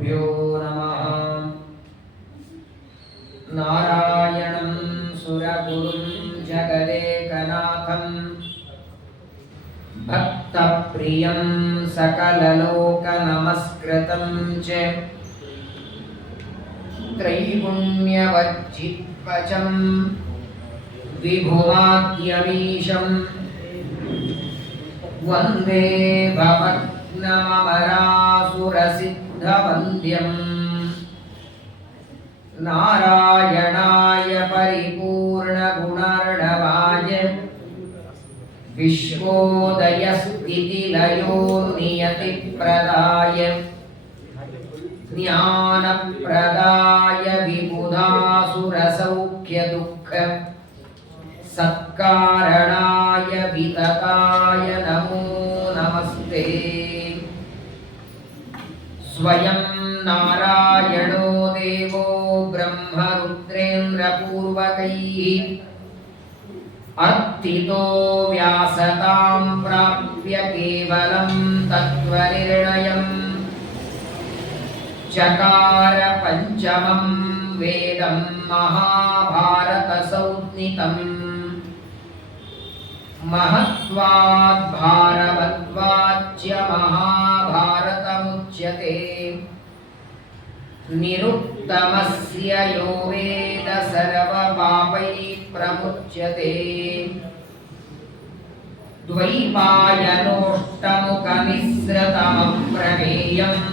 श्रीगुरुभ्यो नमः। नारायणं सुरगुरुं जगदेकनाथं भक्तप्रियं सकललोकनमस्कृतं च त्रैगुण्यवर्जित्वचं विभुमाद्यमीशं वन्दे भवग्नमरासुरसिद्धवन्द्यम् नारायणाय परिपूर्णगुणार्णवाय विश्वोदयस्थितिलयो नियतिप्रदाय ज्ञानप्रदाय विबुधासुरसौख्यदुःख सत्कारणाय वितताय नमो नमस्ते। स्वयं नारायणो देवो ब्रह्मरुद्रेन्द्रपूर्वकैः अर्थितो व्यासतां प्राप्य केवलं तत्त्वनिर्णयं चकार पञ्चमं वेदं महाभारतसंज्ञितम् महत्वात् भारवत्वाच्च महाभारतमुच्यते। निरुक्तमस्य यो वेद सर्वपापैः प्रमुच्यते। द्वैपायनोष्टमुखनिःसृतमप्रमेयम्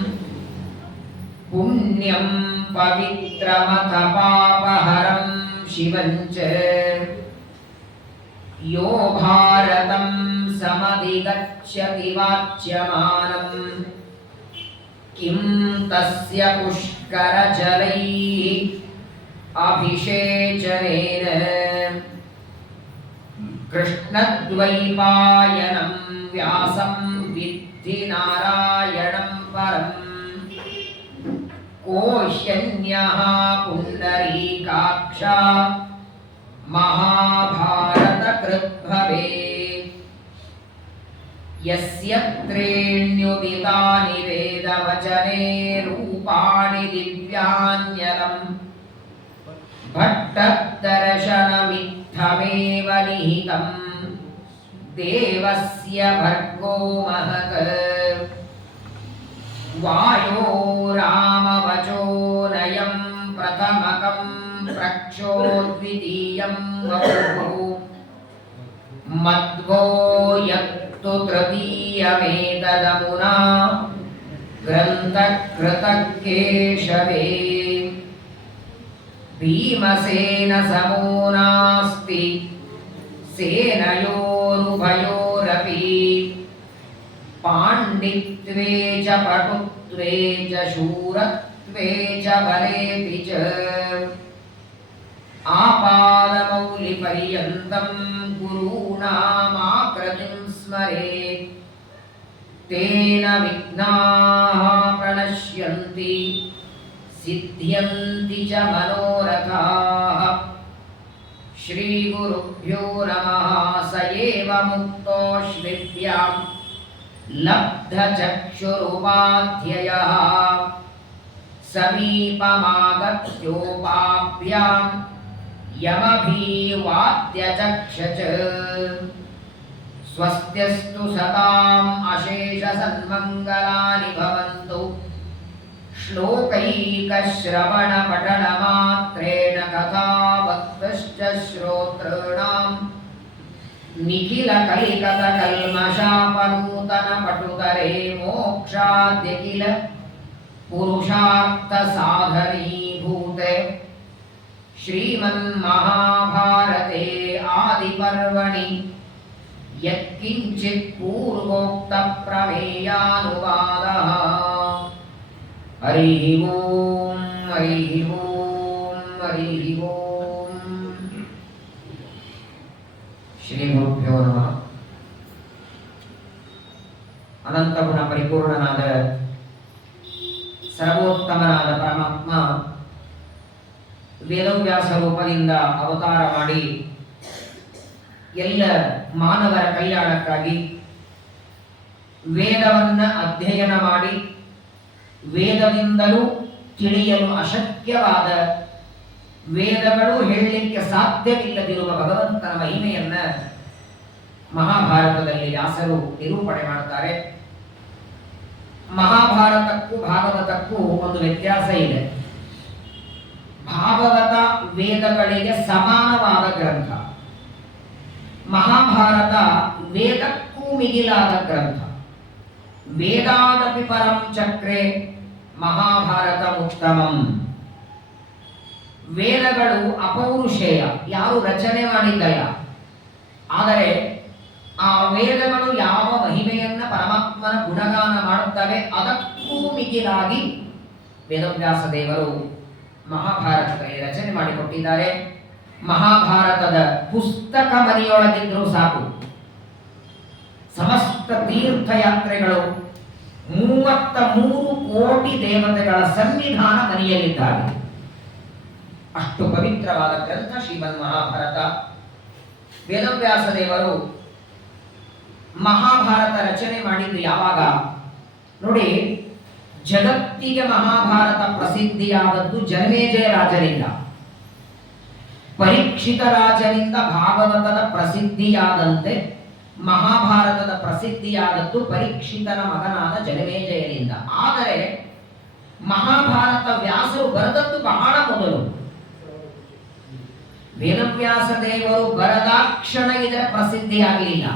पुण्यं पवित्रमथ पापहरं शिवं च यो भारतं समधिगच्छति वाच्यमानं किं तस्य पुष्करजलैः अभिषेचनेन। कृष्णद्वैपायनं व्यासं विद्धि नारायणं परम् को ह्यन्यः पुण्डरीकाक्षा महाभारतकृद्भवेत्। यस्य त्रीण्युदितानि वेदवचने रूपाणि दिव्यान्यलम् भट्टदर्शनमित्थमेव निहितं देवस्य भर्गो महत्। वायो रामवचो नयं प्रथमकं प्रक्षो द्वितीयं वपुः मध्वो यत्तु तृतीयमेतदमुना ग्रन्थकृतः केशवे। भीमसेनसमो नास्ति सेनयोरुभयोरपि पाण्डित्ये च पटुत्वे च शूरत्वे च बलेऽपि च। आपादमौलिपर्यन्तं गुरूणामाकृतिं स्मरेत् तेन विघ्नाः प्रणश्यन्ति सिद्ध्यन्ति च मनोरथाः। श्रीगुरुभ्यो नमः। स एव मुक्तोऽश्विभ्यां लब्धचक्षुरुपाध्ययः समीपमागत्योपाभ्यां यमभिवाद्यचक्षच। स्वस्त्यस्तु सताम् अशेषसन्मङ्गलानि भवन्तु। श्लोकैकश्रवणपठनमात्रेण कथावक्तश्च श्रोतॄणां निखिलकलिकतकल्मषापनूतनपटुतरे मोक्षाद्यखिल पुरुषार्थसाधनीभूते श्रीमन्महाभारते आदिपर्वणि यत्किञ्चित् पूर्वोक्तप्रमेयानुवादः। हरिः ओम् हरिः ओम् हरिः ओम्। श्रीगुरुभ्यो नमः। ಅನಂತಗುಣ ಪರಿಪೂರ್ಣನಾದ ಸರ್ವೋತ್ತಮನಾದ ಪರಮಾತ್ಮ ವೇದವ್ಯಾಸ ರೂಪದಿಂದ ಅವತಾರ ಮಾಡಿ ಎಲ್ಲ ಮಾನವರ ಕಲ್ಯಾಣಕ್ಕಾಗಿ ವೇದವನ್ನ ಅಧ್ಯಯನ ಮಾಡಿ ವೇದದಿಂದಲೂ ತಿಳಿಯಲು ಅಶಕ್ಯವಾದ, ವೇದಗಳು ಹೇಳಲಿಕ್ಕೆ ಸಾಧ್ಯವಿಲ್ಲದಿರುವ ಭಗವಂತನ ಮಹಿಮೆಯನ್ನ ಮಹಾಭಾರತದಲ್ಲಿ ವ್ಯಾಸರು ನಿರೂಪಣೆ ಮಾಡುತ್ತಾರೆ. ಮಹಾಭಾರತಕ್ಕೂ ಭಾಗವತಕ್ಕೂ ಒಂದು ವ್ಯತ್ಯಾಸ ಇದೆ. ಭಾಗವತ ವೇದಗಳಿಗೆ ಸಮಾನವಾದ ಗ್ರಂಥ, ಮಹಾಭಾರತ ವೇದಕ್ಕೂ ಮಿಗಿಲಾದ ಗ್ರಂಥ. ವೇದಾದಪಿ ಪರಂ ಚಕ್ರೆ ಮಹಾಭಾರತ ಉತ್ತಮಂ. ವೇದಗಳು ಅಪೌರುಷೇಯ, ಯಾರು ರಚನೆ ಮಾಡಿದ್ದಲ್ಲ. ಆದರೆ ಆ ವೇದಗಳು ಯಾವ ಮಹಿಮೆಯನ್ನ ಪರಮಾತ್ಮನ ಗುಣಗಾನ ಮಾಡುತ್ತವೆ ಅದಕ್ಕೂ ಮಿಗಿಲಾಗಿ ವೇದವ್ಯಾಸ ದೇವರು ಮಹಾಭಾರತದಲ್ಲಿ ರಚನೆ ಮಾಡಿಕೊಟ್ಟಿದ್ದಾರೆ. ಮಹಾಭಾರತದ ಪುಸ್ತಕ ಮನೆಯೊಳಗಿದ್ರೂ ಸಾಕು, ಸಮಸ್ತ ತೀರ್ಥಯಾತ್ರೆಗಳು 33 ಕೋಟಿ ದೇವತೆಗಳ ಸನ್ನಿಧಾನ ಮನೆಯಲ್ಲಿದ್ದಾರೆ. ಅಷ್ಟು ಪವಿತ್ರವಾದ ಗ್ರಂಥ ಶ್ರೀಮನ್ ಮಹಾಭಾರತ. ವೇದವ್ಯಾಸ ದೇವರು ಮಹಾಭಾರತ ರಚನೆ ಮಾಡಿದ್ದು ಯಾವಾಗ ನೋಡಿ, ಜಗತ್ತಿಗೆ ಮಹಾಭಾರತ ಪ್ರಸಿದ್ಧಿಯಾದದ್ದು ಜನಮೇಜಯ ರಾಜನಿಂದ. ಪರೀಕ್ಷಿತ ರಾಜನಿಂದ ಭಾಗವತದ ಪ್ರಸಿದ್ಧಿಯಾದಂತೆ ಮಹಾಭಾರತದ ಪ್ರಸಿದ್ಧಿಯಾದದ್ದು ಪರೀಕ್ಷಿತನ ಮಗನಾದ ಜನಮೇಜಯನಿಂದ. ಆದರೆ ಮಹಾಭಾರತ ವ್ಯಾಸರು ಬರೆದದ್ದು ಬಹಳ ಮೊದಲು. ವೇದವ್ಯಾಸ ದೇವರು ಬರದಾಕ್ಷಣ ಇದರ ಪ್ರಸಿದ್ಧಿಯಾಗಲಿಲ್ಲ.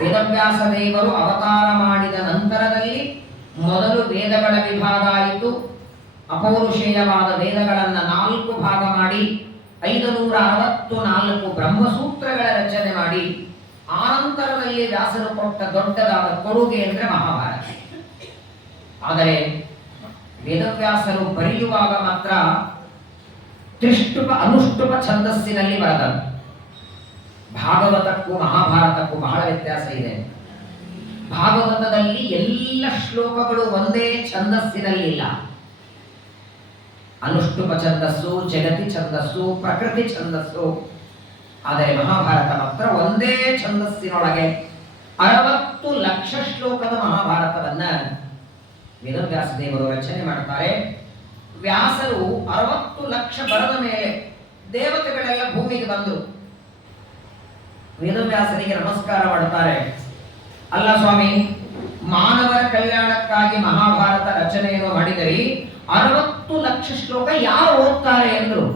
ವೇದವ್ಯಾಸ ದೇವರು ಅವತಾರ ಮಾಡಿದ ನಂತರದಲ್ಲಿ ಮೊದಲು ವೇದಗಳ ವಿಭಾಗ ಆಯಿತು. ಅಪೌರುಷೇಯವಾದ ವೇದಗಳನ್ನು 4 ಭಾಗ ಮಾಡಿ 564 ಬ್ರಹ್ಮಸೂತ್ರಗಳ ರಚನೆ ಮಾಡಿ ಆನಂತರದಲ್ಲಿ ವ್ಯಾಸರು ಕೊಟ್ಟ ದೊಡ್ಡದಾದ ಕೊಡುಗೆ ಅಂದರೆ ಮಹಾಭಾರತ. ಆದರೆ ವೇದವ್ಯಾಸರು ಬರೆಯುವಾಗ ಮಾತ್ರ ತ್ರಿಷ್ಟುಪ ಅನುಷ್ಟುಪ ಛಂದಸ್ಸಿನಲ್ಲಿ ಬರೆದರು. ಭಾಗವತಕ್ಕೂ ಮಹಾಭಾರತಕ್ಕೂ ಬಹಳ ವ್ಯತ್ಯಾಸ ಇದೆ. ಭಾಗವತದಲ್ಲಿ ಎಲ್ಲ ಶ್ಲೋಕಗಳು ಒಂದೇ ಛಂದಸ್ಸಿನಲ್ಲಿಲ್ಲ. ಅನುಷ್ಟುಪ ಛಂದಸ್ಸು, ಜಗತಿ ಛಂದಸ್ಸು, ಪ್ರಕೃತಿ ಛಂದಸ್ಸು. ಆದರೆ ಮಹಾಭಾರತ ಮಾತ್ರ ಒಂದೇ ಛಂದಸ್ಸಿನೊಳಗೆ 60 ಲಕ್ಷ ಶ್ಲೋಕದ ಮಹಾಭಾರತವನ್ನ ವೇದವ್ಯಾಸ ದೇವರು ರಚನೆ ಮಾಡ್ತಾರೆ. ವ್ಯಾಸರು 60 ಲಕ್ಷ ಬರದ ಮೇಲೆ ದೇವತೆಗಳೆಲ್ಲ ಭೂಮಿಗೆ ಬಂದರು. ವೇದವ್ಯಾಸರಿಗೆ ನಮಸ್ಕಾರ ಮಾಡುತ್ತಾರೆ. ಅಲ್ಲ ಸ್ವಾಮಿ, ಮಾನವರ ಕಲ್ಯಾಣಕ್ಕಾಗಿ ಮಹಾಭಾರತ ರಚನೆಯನ್ನು ಮಾಡಿದರೆ 60 ಲಕ್ಷ ಶ್ಲೋಕ ಯಾರು ಓದ್ತಾರೆ ಎಂದರು.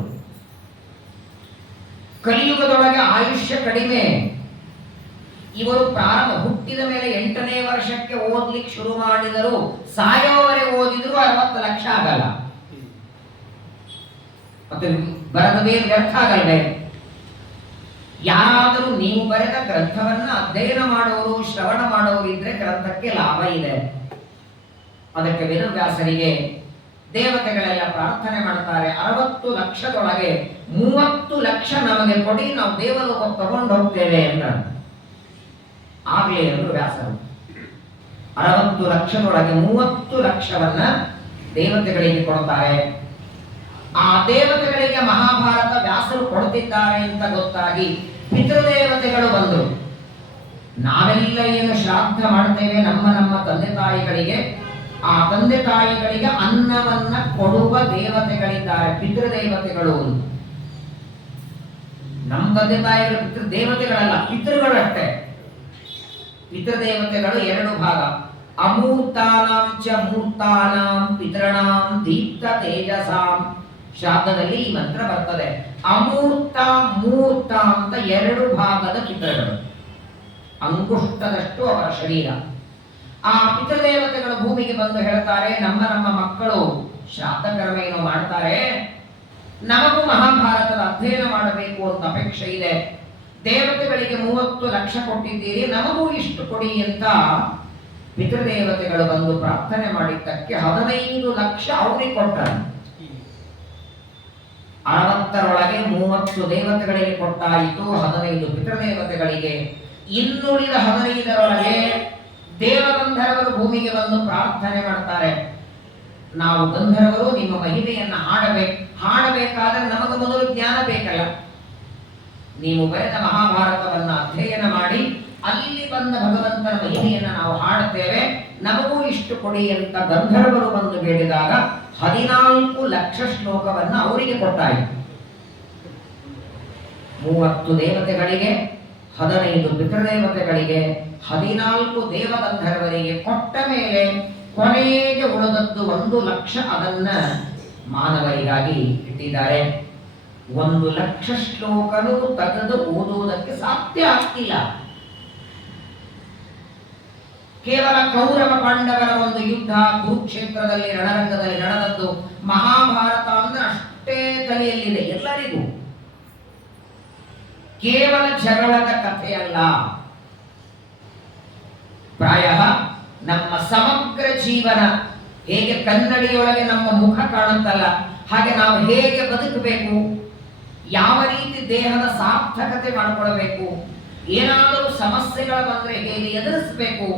ಕಲಿಯುಗದೊಳಗೆ ಆಯುಷ್ಯ ಕಡಿಮೆ. ಇವರು ಪ್ರಾರಂಭ ಹುಟ್ಟಿದ ಮೇಲೆ 8ನೇ ವರ್ಷಕ್ಕೆ ಓದ್ಲಿಕ್ಕೆ ಶುರು ಮಾಡಿದರು, ಸಾಯೋವರೆಗೆ ಓದಿದ್ರು 60 ಲಕ್ಷ ಆಗಲ್ಲ. ಮತ್ತೆ ಬರೆದವೇನು ವ್ಯರ್ಥ ಆಗಲ್ವೇ? ಯಾರಾದರೂ ನೀವು ಬರೆದ ಗ್ರಂಥವನ್ನ ಅಧ್ಯಯನ ಮಾಡುವವರು, ಶ್ರವಣ ಮಾಡುವವರು ಇದ್ರೆ ಗ್ರಂಥಕ್ಕೆ ಲಾಭ ಇದೆ. ಅದಕ್ಕೆ ವೇದವ್ಯಾಸರಿಗೆ ದೇವತೆಗಳೆಲ್ಲ ಪ್ರಾರ್ಥನೆ ಮಾಡ್ತಾರೆ, 60 ಲಕ್ಷದೊಳಗೆ 30 ಲಕ್ಷ ನಮಗೆ ಕೊಡಿ, ನಾವು ದೇವಲೋಕಕ್ಕೆ ತಗೊಂಡು ಹೋಗ್ತೇವೆ ಅಂತ. ಆಗ್ಲೇ ಎಂದು ವ್ಯಾಸರು 60 ಲಕ್ಷದೊಳಗೆ 30 ಲಕ್ಷವನ್ನ ದೇವತೆಗಳಿಗೆ ಕೊಡ್ತಾರೆ. ಆ ದೇವತೆಗಳಿಗೆ ಮಹಾಭಾರತ ವ್ಯಾಸರು ಕೊಡ್ತಿದ್ದಾರೆ ಅಂತ ಗೊತ್ತಾಗಿ ಪಿತೃದೇವತೆಗಳು ಬಂದರು. ನಾವೆಲ್ಲ ಏನು ಶ್ರಾದ್ದ ಮಾಡ್ತೇವೆ ನಮ್ಮ ತಂದೆ ತಾಯಿಗಳಿಗೆ, ಆ ತಂದೆ ತಾಯಿಗಳಿಗೆ ಅನ್ನವನ್ನ ಕೊಡುವ ದೇವತೆಗಳಿದ್ದಾರೆ, ಪಿತೃದೇವತೆಗಳು. ನಮ್ಮ ತಂದೆ ತಾಯಿಗಳು ಪಿತೃದೇವತೆಗಳಲ್ಲ, ಪಿತೃಗಳಷ್ಟೇ. ಪಿತೃದೇವತೆಗಳು 2 ಭಾಗ. ಅಮೂರ್ತಾನಾಂ ಚ ಮೂರ್ತಾನಾಂ ಪಿತೃಣಾಂ ದೀಪ್ತ ತೇಜಸಾಂ. ಶ್ರಾದ್ದದಲ್ಲಿ ಈ ಮಂತ್ರ ಬರ್ತದೆ. ಅಮೂರ್ತ ಮೂರ್ತ ಅಂತ 2 ಭಾಗದ ಪಿತೃಗಳು, ಅಂಗುಷ್ಟದಷ್ಟು ಅವರ ಶರೀರ. ಆ ಪಿತೃದೇವತೆಗಳು ಭೂಮಿಗೆ ಬಂದು ಹೇಳ್ತಾರೆ, ನಮ್ಮ ಮಕ್ಕಳು ಶ್ರಾದ್ದ ಕರ್ಮ ಏನೋ ಮಾಡ್ತಾರೆ, ನಮಗೂ ಮಹಾಭಾರತದ ಅಧ್ಯಯನ ಮಾಡಬೇಕು ಅಂತ ಅಪೇಕ್ಷೆ ಇದೆ. ದೇವತೆಗಳಿಗೆ 30 ಲಕ್ಷ ಕೊಟ್ಟಿದ್ದೀರಿ, ನಮಗೂ ಇಷ್ಟು ಕೊಡಿ ಅಂತ ಪಿತೃದೇವತೆಗಳು ಬಂದು ಪ್ರಾರ್ಥನೆ ಮಾಡಿದ್ದಕ್ಕೆ 15 ಲಕ್ಷ ಅವರಿಗೆ ಕೊಟ್ಟರು. 60ರೊಳಗೆ 30 ದೇವತೆಗಳಿಗೆ ಕೊಟ್ಟಾಯಿತು, 15 ಪಿತೃದೇವತೆಗಳಿಗೆ. ಇನ್ನುಳಿದ 15ರೊಳಗೆ ದೇವಗಂಧರ್ವರು ಭೂಮಿಗೆ ಬಂದು ಪ್ರಾರ್ಥನೆ ಮಾಡ್ತಾರೆ, ನಾವು ಗಂಧರ್ವರು ನಿಮ್ಮ ಮಹಿಮೆಯನ್ನ ಹಾಡಬೇಕಾದ್ರೆ ನಮಗೆ ಮೊದಲು ಜ್ಞಾನ ಬೇಕಲ್ಲ. ನೀವು ಬರೆದ ಮಹಾಭಾರತವನ್ನ ಅಧ್ಯಯನ ಮಾಡಿ ಅಲ್ಲಿ ಬಂದ ಭಗವಂತನ ಮಹಿಮೆಯನ್ನ ನಾವು ಹಾಡುತ್ತೇವೆ, ನಮಗೂ ಇಷ್ಟು ಕೊಡಿ ಅಂತ ಗಂಧರ್ವರು ಬಂದು ಬೇಡಿದಾಗ 14 ಲಕ್ಷ ಶ್ಲೋಕವನ್ನು ಅವರಿಗೆ ಕೊಟ್ಟಾಯಿತು. 30 ದೇವತೆಗಳಿಗೆ, 15 ಪಿತೃದೇವತೆಗಳಿಗೆ, 14 ದೇವಗಂಧರ್ವರಿಗೆ ಕೊಟ್ಟ ಮೇಲೆ ಕೊನೆಗೆ ಉಳಿದದ್ದು 1 ಲಕ್ಷ. ಅದನ್ನ ಮಾನವರಿಗಾಗಿ ಇಟ್ಟಿದ್ದಾರೆ. 1 ಲಕ್ಷ ಶ್ಲೋಕನು ತೆಗೆದು ಓದುವುದಕ್ಕೆ ಸಾಧ್ಯ ಆಗ್ತಿಲ್ಲ. ಕೇವಲ ಕೌರವ ಪಾಂಡವರ ಒಂದು ಯುದ್ಧ ಕುರುಕ್ಷೇತ್ರದಲ್ಲಿ ರಣರಂಗದಲ್ಲಿ ನಡೆದದ್ದು. ಮಹಾಭಾರತ ಅಂದ್ರೆ ಅಷ್ಟೇ ತಲೆಯಲ್ಲಿದೆ ಎಲ್ಲರಿಗೂ. ಕೇವಲ ಜಗಳದ ಕಥೆಯಲ್ಲ. ಪ್ರಾಯ ನಮ್ಮ ಸಮಗ್ರ ಜೀವನ ಹೇಗೆ ಕನ್ನಡಿಯೊಳಗೆ ನಮ್ಮ ಮುಖ ಕಾಣುತ್ತಲ್ಲ, ಹಾಗೆ ನಾವು ಹೇಗೆ ಬದುಕಬೇಕು, ಯಾವ ರೀತಿ ದೇಹದ ಸಾರ್ಥಕತೆ ಮಾಡಿಕೊಳ್ಬೇಕು, ಏನಾದರೂ ಸಮಸ್ಯೆಗಳು ಬಂದರೆ ಹೇಗೆ ಎದುರಿಸಬೇಕು,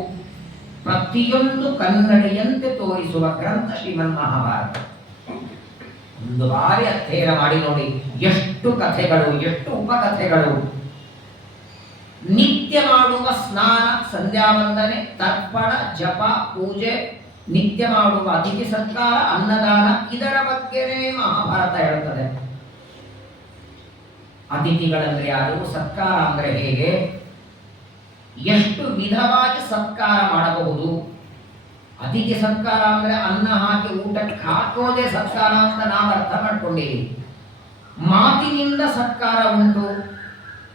ಪ್ರತಿಯೊಂದು ಕನ್ನಡಿಯಂತೆ ತೋರಿಸುವ ಗ್ರಂಥ ಶ್ರೀಮನ್ ಮಹಾಭಾರತ. ಒಂದು ಬಾರಿ ಅಧ್ಯಯನ ಮಾಡಿ ನೋಡಿ, ಎಷ್ಟು ಕಥೆಗಳು, ಎಷ್ಟು ಉಪಕಥೆಗಳು. ನಿತ್ಯ ಮಾಡುವ ಸ್ನಾನ, ಸಂಧ್ಯಾ ವಂದನೆ, ತರ್ಪಣ, ಜಪ, ಪೂಜೆ, ನಿತ್ಯ ಮಾಡುವ ಅತಿಥಿ ಸತ್ಕಾರ, ಅನ್ನದಾನ, ಇದರ ಬಗ್ಗೆನೇ ಮಹಾಭಾರತ ಹೇಳುತ್ತದೆ. ಅತಿಥಿಗಳಂದ್ರೆ ಯಾರು, ಸತ್ಕಾರ ಅಂದ್ರೆ ಹೇಗೆ, ಎಷ್ಟು ವಿಧವಾಗಿ ಸತ್ಕಾರ ಮಾಡಬಹುದು. ಅತಿಥಿ ಸತ್ಕಾರ ಅಂದ್ರೆ ಅನ್ನ ಹಾಕಿ ಊಟಕ್ಕೆ ಹಾಕೋದೇ ಸತ್ಕಾರ ಅಂತ ನಾವು ಅರ್ಥ ಮಾಡ್ಕೊಂಡಿವಿ. ಮಾತಿನಿಂದ ಸತ್ಕಾರ ಉಂಟು,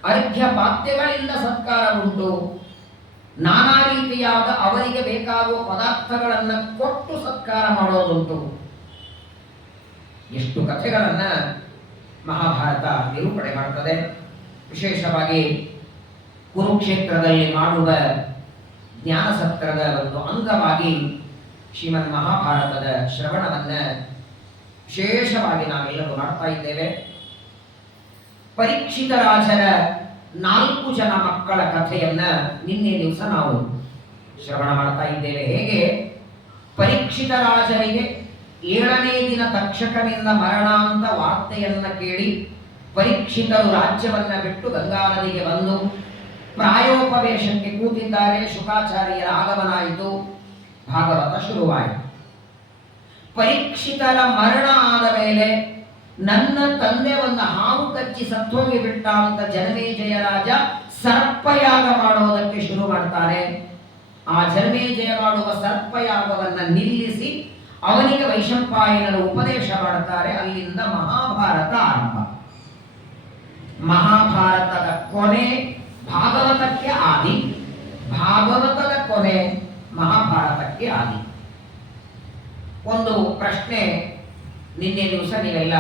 ಅರ್ಘ್ಯ ಪಾದ್ಯಗಳಿಂದ ಸತ್ಕಾರ ಉಂಟು, ನಾನಾ ರೀತಿಯಾದ ಅವರಿಗೆ ಬೇಕಾಗುವ ಪದಾರ್ಥಗಳನ್ನು ಕೊಟ್ಟು ಸತ್ಕಾರ ಮಾಡೋದುಂಟು. ಎಷ್ಟು ಕಥೆಗಳನ್ನ ಮಹಾಭಾರತ ನಿರೂಪಣೆ ಮಾಡುತ್ತದೆ. ವಿಶೇಷವಾಗಿ ಕುರುಕ್ಷೇತ್ರದಲ್ಲಿ ಮಾಡುವ ಜ್ಞಾನ ಸತ್ರದ ಒಂದು ಅಂಗವಾಗಿ ಶ್ರೀಮನ್ ಮಹಾಭಾರತದ ಶ್ರವಣವನ್ನ ವಿಶೇಷವಾಗಿ ನಾವೆಲ್ಲರೂ ಮಾಡ್ತಾ ಇದ್ದೇವೆ. ಪರೀಕ್ಷಿತ ರಾಜರ 4 ಜನ ಮಕ್ಕಳ ಕಥೆಯನ್ನ ನಿನ್ನೆ ದಿವಸ ನಾವು ಶ್ರವಣ ಮಾಡ್ತಾ ಇದ್ದೇವೆ. ಹೇಗೆ ಪರೀಕ್ಷಿತ ರಾಜರಿಗೆ 7ನೇ ದಿನ ತಕ್ಷಕನಿಂದ ಮರಣ ಅಂತ ವಾರ್ತೆಯನ್ನ ಕೇಳಿ ಪರೀಕ್ಷಿತರು ರಾಜ್ಯವನ್ನ ಬಿಟ್ಟು ಗಂಗಾ ನದಿಗೆ ಬಂದು ಪ್ರಾಯೋಪವೇಶಕ್ಕೆ ಕೂತಿದ್ದಾರೆ. ಶುಕಾಚಾರ್ಯರ ಆಗಮನ ಆಯಿತು, ಭಾಗವತ ಶುರುವಾಯಿತು. ಪರೀಕ್ಷಿತರ ಮರಣ ಆದ ಮೇಲೆ ನನ್ನ ತಂದೆ ಒಂದು ಹಾವು ಕಚ್ಚಿ ಸತ್ತೋಗಿ ಬಿಟ್ಟ ಅಂತ ಜನಮೇಜಯ ರಾಜ ಸರ್ಪಯಾಗ ಮಾಡೋದಕ್ಕೆ ಶುರು ಮಾಡ್ತಾನೆ. ಆ ಜನಮೇಜಯ ಮಾಡುವ ಸರ್ಪಯಾಗವನ್ನ ನಿಲ್ಲಿಸಿ ಅವನಿಗೆ ವೈಶಂಪಾಯನರು ಉಪದೇಶ ಮಾಡ್ತಾರೆ. ಅಲ್ಲಿಂದ ಮಹಾಭಾರತ ಆರಂಭ. ಮಹಾಭಾರತದ ಕೊನೆ ಭಾಗವತಕ್ಕೆ ಆದಿ, ಭಾಗವತದ ಕೊನೆ ಮಹಾಭಾರತಕ್ಕೆ ಆದಿ. ಒಂದು ಪ್ರಶ್ನೆ ನಿನ್ನೆ ದಿವಸ ನೀವೆಲ್ಲ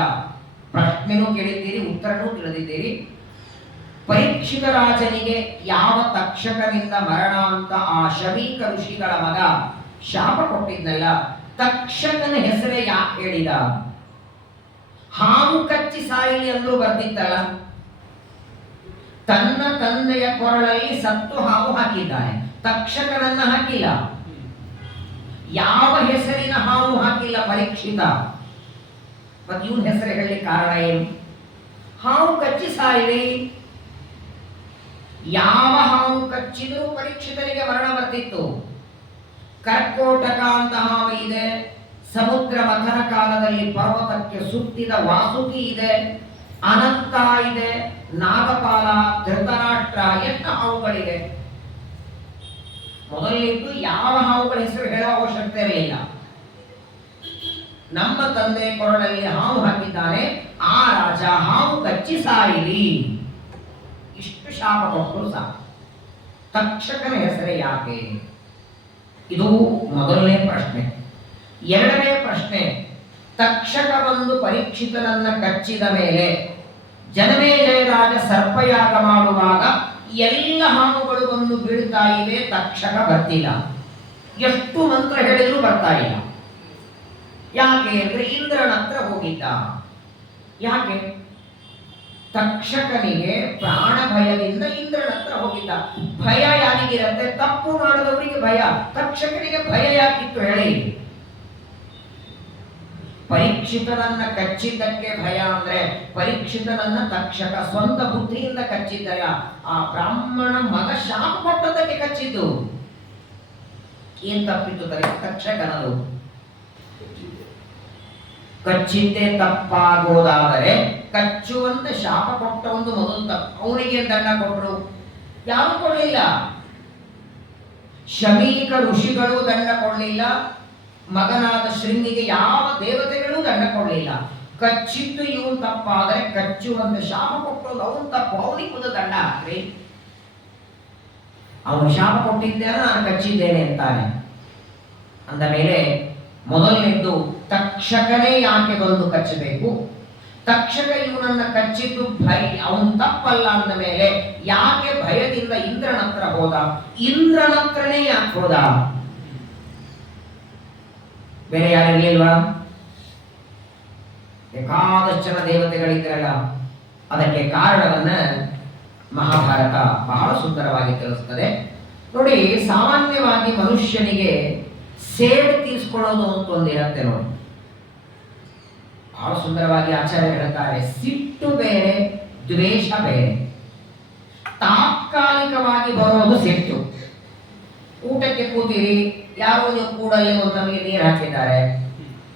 ಪ್ರಶ್ನೆನೂ ಕೇಳಿದ್ದೀರಿ, ಉತ್ತರನೂ ತಿಳಿದಿದ್ದೀರಿ. ಪರೀಕ್ಷಿತ ರಾಜನಿಗೆ ಯಾವ ತಕ್ಷಕನಿಂದ ಮರಣ ಅಂತ ಆ ಶಮೀಕ ಋಷಿಗಳ ಮಗ ಶಾಪ ಕೊಟ್ಟಿದ್ನಲ್ಲ, ತಕ್ಷಕನ ಹೆಸರೇ ಯಾಕೆ ಹೇಳಿದ? ಹಾವು ಕಚ್ಚಿ ಸಾಯಿಲಿ ಅಂದ್ರೂ ಬರ್ತಿತ್ತಲ್ಲ. ತನ್ನ ತಂದೆಯ ಕೊರಳಲ್ಲಿ ಸತ್ತು ಹಾವು ಹಾಕಿದ್ದಾನೆ, ತಕ್ಷಕನನ್ನ ಹಾಕಿಲ್ಲ. ಯಾವ ಹೆಸರಿನ ಹಾವು ಹಾಕಿಲ್ಲ ಪರೀಕ್ಷಿತ. ಮತ್ತೆ ಇವನ ಹೆಸರು ಹೇಳಿ ಕಾರಣ ಏನು? ಹಾವು ಕಚ್ಚಿ ಸಾಯಿಲಿ. ಯಾವ ಹಾವು ಕಚ್ಚಿದರೂ ಪರೀಕ್ಷಿತನಿಗೆ ಮರಣ ಬರ್ತಿತ್ತು. ಕರ್ಕೋಟಕ ಅಂತ ಹಾವು ಇದೆ, ಸಮುದ್ರ ಮಥನ ಕಾಲದಲ್ಲಿ ಪರ್ವತಕ್ಕೆ ಸುತ್ತಿದ ವಾಸುಕಿ ಇದೆ, ಅನಂತ ಇದೆ, ನಾಗಪಾಲ, ಧೃತರಾಷ್ಟ್ರ, ಎಷ್ಟು ಹಾವುಗಳಿವೆ. ಮೊದಲಿದ್ದು ಯಾವ ಹಾವುಗಳ ಹೆಸರು ಹೇಳುವ ಅವಶ್ಯಕತೆ ಇರಲಿಲ್ಲ. ನಮ್ಮ ತಂದೆ ಕೊರಳಲ್ಲಿ ಹಾವು ಹಾಕಿದ್ದಾನೆ, ಆ ರಾಜ ಹಾವು ಕಚ್ಚಿ ಸಾಯಿಲಿ, ಇಷ್ಟು ಶಾಪ ಕೊಟ್ಟರು ಸಾಕು. ತಕ್ಷಕನ ಹೆಸರೇ ಯಾಕೆ? ಇದು ಮೊದಲನೇ ಪ್ರಶ್ನೆ. ಎರಡನೇ ಪ್ರಶ್ನೆ, ತಕ್ಷಕ ಬಂದು ಪರೀಕ್ಷಿತನನ್ನ ಕಚ್ಚಿದ ಮೇಲೆ ಜನಮೇಜಯ ರಾಜ ಸರ್ಪಯಾಗ ಮಾಡುವಾಗ ಎಲ್ಲ ಹಾವುಗಳು ಬಂದು ಬೀಳ್ತಾ ಇವೆ, ತಕ್ಷಕ ಬರ್ತಿಲ್ಲ. ಎಷ್ಟು ಮಂತ್ರ ಹೇಳಿದ್ರು ಬರ್ತಾ ಇಲ್ಲ. ಯಾಕೆ ಅಂದ್ರೆ ಇಂದ್ರನ ಹತ್ರ ಹೋಗಿದ್ದ. ಯಾಕೆ? ತಕ್ಷಕನಿಗೆ ಪ್ರಾಣ ಭಯದಿಂದ ಇಂದ್ರನ ಹತ್ರ ಹೋಗಿದ್ದ. ಭಯ ಯಾರಿಗಿರತ್ತೆ? ತಪ್ಪು ಮಾಡಿದವರಿಗೆ ಭಯ. ತಕ್ಷಕನಿಗೆ ಭಯ ಯಾಕಿತ್ತು ಹೇಳಿ? ಪರೀಕ್ಷಿತನನ್ನ ಕಚ್ಚಿದ್ದಕ್ಕೆ ಭಯ ಅಂದ್ರೆ ಪರೀಕ್ಷಿತನನ್ನ ತಕ್ಷಕ ಸ್ವಂತ ಬುದ್ಧಿಯಿಂದ ಕಚ್ಚಿದ್ದಲ್ಲ, ಆ ಬ್ರಾಹ್ಮಣ ಮಗ ಶಾಪ ಕೊಟ್ಟದಕ್ಕೆ ಕಚ್ಚಿದ್ದು. ಏನ್ ತಪ್ಪಿತ್ತು ತಲೆ? ತಕ್ಷಕನದು. ಕಚ್ಚಿದ್ದೇ ತಪ್ಪಾಗೋದಾದರೆ ಕಚ್ಚುವಂತೆ ಶಾಪ ಕೊಟ್ಟ ಒಂದು ಮೊದಲು ತಪ್ಪು. ಅವನಿಗೆ ದಂಡ ಕೊಟ್ಟರು? ಯಾರು ಕೊಡಲಿಲ್ಲ. ಶಮೀಕ ಋಷಿಗಳು ದಂಡ ಕೊಡಲಿಲ್ಲ. ಮಗನಾದ ಶೃಂಗಿಗೆ ಯಾವ ದೇವತೆಗಳು ದಂಡ ಕೊಡಲಿಲ್ಲ. ಕಚ್ಚಿದ್ದು ಇವನು ತಪ್ಪಾದರೆ ಕಚ್ಚುವಂತೆ ಶಾಪ ಕೊಟ್ಟರು ಅವನು ತಪ್ಪು, ಅವನಿಗೆ ಒಂದು ದಂಡ ಹಾಕ್ರಿ. ಅವನು ಶಾಪ ಕೊಟ್ಟಿದ್ದೇನೆ, ನಾನು ಕಚ್ಚಿದ್ದೇನೆ ಅಂತಾನೆ. ಅಂದ ಮೇಲೆ ಮೊದಲನೇದ್ದು ತಕ್ಷಕನೇ ಯಾಕೆ ಬಂದು ಕಚ್ಚಬೇಕು? ತಕ್ಷಕ ಇವನನ್ನ ಕಚ್ಚಿದ್ದು ಭಯ, ಅವನು ತಪ್ಪಲ್ಲ ಅಂದ ಮೇಲೆ ಯಾಕೆ ಭಯದಿಂದ ಇಂದ್ರನ ಹತ್ರ ಹೋದ? ಇಂದ್ರನ ಹತ್ರನೇ ಯಾಕೆ ಹೋದ? ಬೇರೆ ಯಾರಿರ್ಲಿಲ್ವಾ? ಬೇಕಾದಷ್ಟು ಜನ ದೇವತೆಗಳಿದ್ರಲ್ಲ. ಅದಕ್ಕೆ ಕಾರಣವನ್ನ ಮಹಾಭಾರತ ಬಹಳ ಸುಂದರವಾಗಿ ತಿಳಿಸುತ್ತದೆ. ನೋಡಿ, ಸಾಮಾನ್ಯವಾಗಿ ಮನುಷ್ಯನಿಗೆ ಸೇಡು ತೀರಿಸ್ಕೊಳ್ಳೋದು ಅಂತ ಒಂದಿರತ್ತೆ ನೋಡಿ. ಬಹಳ ಸುಂದರವಾಗಿ ಆಚಾರ್ಯ ಹೇಳ್ತಾರೆ, ಸಿಟ್ಟು ಬೇರೆ, ದ್ವೇಷ ಬೇರೆ. ತಾತ್ಕಾಲಿಕವಾಗಿ ಬರೋದು ಸಿಟ್ಟು. ಊಟಕ್ಕೆ ಕೂತೀರಿ, ಯಾರೋ ನೀವು ಕೂಡಲೇ ಒಂದು ನಮಗೆ ನೀರು ಹಾಕಿದ್ದಾರೆ,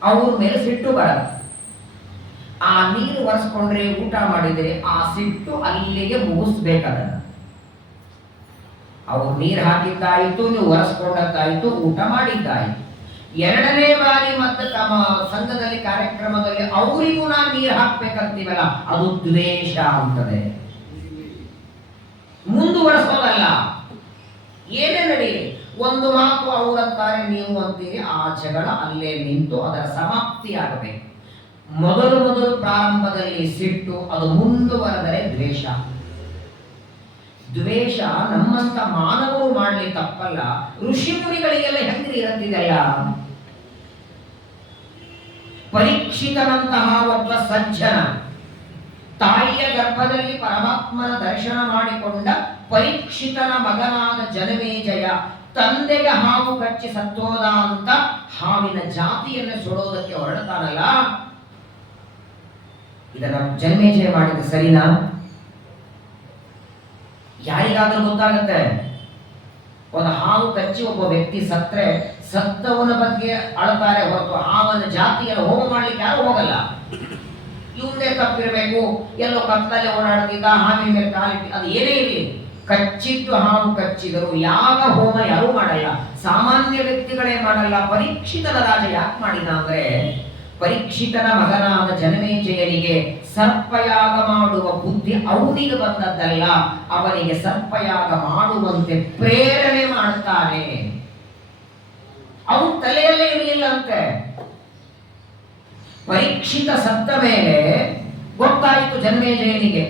ಅವ್ರ ಮೇಲೆ ಸಿಟ್ಟು ಬರಲ್ಲ. ಆ ನೀರು ಒರೆಸ್ಕೊಂಡ್ರೆ, ಊಟ ಮಾಡಿದರೆ ಆ ಸಿಟ್ಟು ಅಲ್ಲಿಗೆ ಮುಗಿಸ್ಬೇಕದನ್ನ. ಅವ್ರು ನೀರು ಹಾಕಿದ್ದಾಯಿತು, ನೀವು ಒರೆಸ್ಕೊಂಡದ್ದಾಯಿತು, ಊಟ ಮಾಡಿದ್ದಾಯಿತು. ಎರಡನೇ ಬಾರಿ ಮತ್ತೆ ತಮ್ಮ ಸಂಘದಲ್ಲಿ ಕಾರ್ಯಕ್ರಮದಲ್ಲಿ ಅವರಿಗೂ ನಾನು ನೀರು ಹಾಕ್ಬೇಕಂತೀವಲ್ಲ, ಅದು ದ್ವೇಷ ಅಂತದೆ. ಮುಂದುವರೆಸೋದಲ್ಲ. ಏನೇ ನಡೀಲಿ, ಒಂದು ಮಾತು ಅವರಂತಾರೆ, ನೀವು ಅಂತೀರಿ, ಆ ಜಗಳ ಅಲ್ಲೇ ನಿಂತು ಅದರ ಸಮಾಪ್ತಿ ಆಗಬೇಕು. ಮೊದಲು ಪ್ರಾರಂಭದಲ್ಲಿ ಸಿಟ್ಟು, ಅದು ಮುಂದುವರೆದರೆ ದ್ವೇಷ. ದ್ವೇಷ ನಮ್ಮಂತ ಮಾನವರು ಮಾಡಲಿ ತಪ್ಪಲ್ಲ, ಋಷಿ ಮುನಿಗಳಿಗೆಲ್ಲ ಹೆಂಗ್ರಿ ಇರುತ್ತಿದೆಯಲ್ಲ. ಪರೀಕ್ಷಿತನಂತಹ ಒಬ್ಬ ಸಜ್ಜನ, ತಾಯಿಯ ಗರ್ಭದಲ್ಲಿ ಪರಮಾತ್ಮನ ದರ್ಶನ ಮಾಡಿಕೊಂಡ ಪರೀಕ್ಷಿತನ ಮಗನಾದ ಜನಮೇಜಯ ತಂದೆಗೆ ಹಾವು ಕಚ್ಚಿ ಸತ್ತೋದ ಅಂತ ಹಾವಿನ ಜಾತಿಯನ್ನು ಸುಡೋದಕ್ಕೆ ಹೊರಡ್ತಾನಲ್ಲ, ಇದನ್ನ ಜನಮೇಜಯ ಮಾಡಿದ ಸರಿನಾ? ಯಾರಿಗಾದ್ರೂ ಗೊತ್ತಾಗತ್ತೆ? ಒಂದು ಹಾವು ಕಚ್ಚಿ ಒಬ್ಬ ವ್ಯಕ್ತಿ ಸತ್ರೆ ಸತ್ತವನ ಬಗ್ಗೆ ಅಳ್ತಾರೆ ಹೊರತು ಹಾವನ ಜಾತಿಯನ್ನು ಹೋಮ ಮಾಡ್ಲಿಕ್ಕೆ ಯಾರು ಹೋಗಲ್ಲ. ಇವಂದೇ ತಪ್ಪಿರಬೇಕು, ಎಲ್ಲೋ ಕತ್ತಲಲ್ಲೇ ಓಡಾಡ್ತಿದ್ದ, ಹಾವಿನ ಮೇಲೆ ಕಾಲಿಟ್ಟು, ಅದು ಏನೇ ಇರಲಿ, ಕಚ್ಚಿದ್ದು ಹಾವು ಕಚ್ಚಿದರು ಯಾಗ ಹೋಮ ಯಾರೂ ಮಾಡಲ್ಲ, ಸಾಮಾನ್ಯ ವ್ಯಕ್ತಿಗಳೇ ಮಾಡಲ್ಲ. ಪರೀಕ್ಷಿತನ ರಾಜ ಯಾಕೆ ಮಾಡಿದ ಅಂದ್ರೆ, ಪರೀಕ್ಷಿತನ ಮಗನಾದ ಜನಮೇಜಯನಿಗೆ ಸರ್ಪಯಾಗ ಮಾಡುವ ಬುದ್ಧಿ ಅವನಿಗೆ ಬಂದದ್ದಲ್ಲ, ಅವನಿಗೆ ಸರ್ಪಯಾಗ ಮಾಡುವಂತೆ ಪ್ರೇರಣೆ ಮಾಡ್ತಾನೆ. ಅವನು ತಲೆಯಲ್ಲೇ ಇರಲಿಲ್ಲ ಅಂತೆ. ಪರೀಕ್ಷಿತ ಸತ್ತ ಮೇಲೆ ಗೊತ್ತಾಯಿತು ಜನಮೇಜಯನಿಗೆ,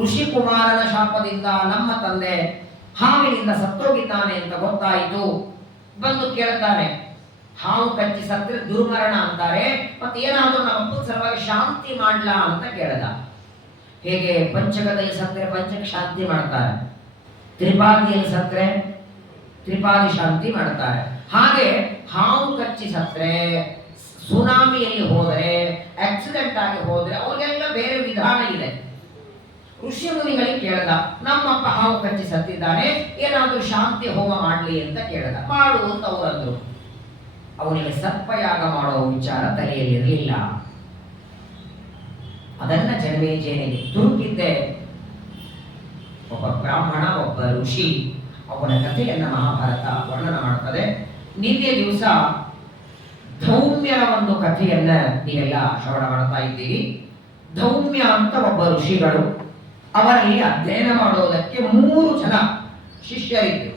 ಋಷಿ ಕುಮಾರನ ಶಾಪದಿಂದ ನಮ್ಮ ತಂದೆ ಹಾವಿನಿಂದ ಸತ್ತೋಗಿದ್ದಾನೆ ಅಂತ ಗೊತ್ತಾಯಿತು. ಬಂದು ಕೇಳ್ತಾನೆ, ಹಾವು ಕಚ್ಚಿ ಸತ್ತರೆ ದುರ್ಮರಣ ಅಂತಾರೆ, ಮತ್ತೆ ಏನಾದ್ರೂ ನಮ್ಮ ಅಪ್ಪನ ಸಲುವಾಗಿ ಶಾಂತಿ ಮಾಡ್ಲಾ ಅಂತ ಕೇಳಿದ. ಹೇಗೆ ಪಂಚಕದಲ್ಲಿ ಸತ್ತರೆ ಪಂಚಕ ಶಾಂತಿ ಮಾಡ್ತಾರೆ, ತ್ರಿಪಾದಿಯಲ್ಲಿ ಸತ್ತರೆ ತ್ರಿಪಾದಿ ಶಾಂತಿ ಮಾಡ್ತಾರೆ, ಹಾಗೆ ಹಾವು ಕಚ್ಚಿ ಸತ್ತರೆ, ಸುನಾಮಿಯಲ್ಲಿ ಹೋದರೆ, ಆಕ್ಸಿಡೆಂಟ್ ಆಗಿ ಹೋದ್ರೆ ಅವ್ರಿಗೆಲ್ಲ ಬೇರೆ ವಿಧಾನ ಇದೆ. ಋಷಿ ಮುನಿಗಳಿಗೆ ಕೇಳ್ದ, ನಮ್ಮಪ್ಪ ಹಾವು ಕಚ್ಚಿ ಸತ್ತಿದ್ದಾನೆ, ಏನಾದ್ರೂ ಶಾಂತಿ ಹೋಮ ಮಾಡ್ಲಿ ಅಂತ ಕೇಳ್ದ. ಮಾಡು ಅಂತ ಅವರಂದ್ರು. ಅವನಿಗೆ ಸರ್ಪಯಾಗ ಮಾಡೋ ವಿಚಾರ ತಲೆಯಲ್ಲಿ ಇರಲಿಲ್ಲ. ಅದನ್ನ ಜನಮೇಜಯನಿಗೆ ತುರುಕಿದ್ದೆ. ಒಬ್ಬ ಬ್ರಾಹ್ಮಣ, ಒಬ್ಬ ಋಷಿ, ಅವನ ಕಥೆಯನ್ನ ಮಹಾಭಾರತ ವರ್ಣನ ಮಾಡ್ತದೆ. ನಿನ್ನೆ ದಿವಸ ಧೌಮ್ಯರ ಒಂದು ಕಥೆಯನ್ನ ನೀವೆಲ್ಲ ಶ್ರವಣ ಮಾಡ್ತಾ ಇದ್ದೀರಿ. ಧೌಮ್ಯ ಅಂತ ಒಬ್ಬ ಋಷಿಗಳು, ಅವರಲ್ಲಿ ಅಧ್ಯಯನ ಮಾಡೋದಕ್ಕೆ 3 ಜನ ಶಿಷ್ಯರಿದ್ದರು.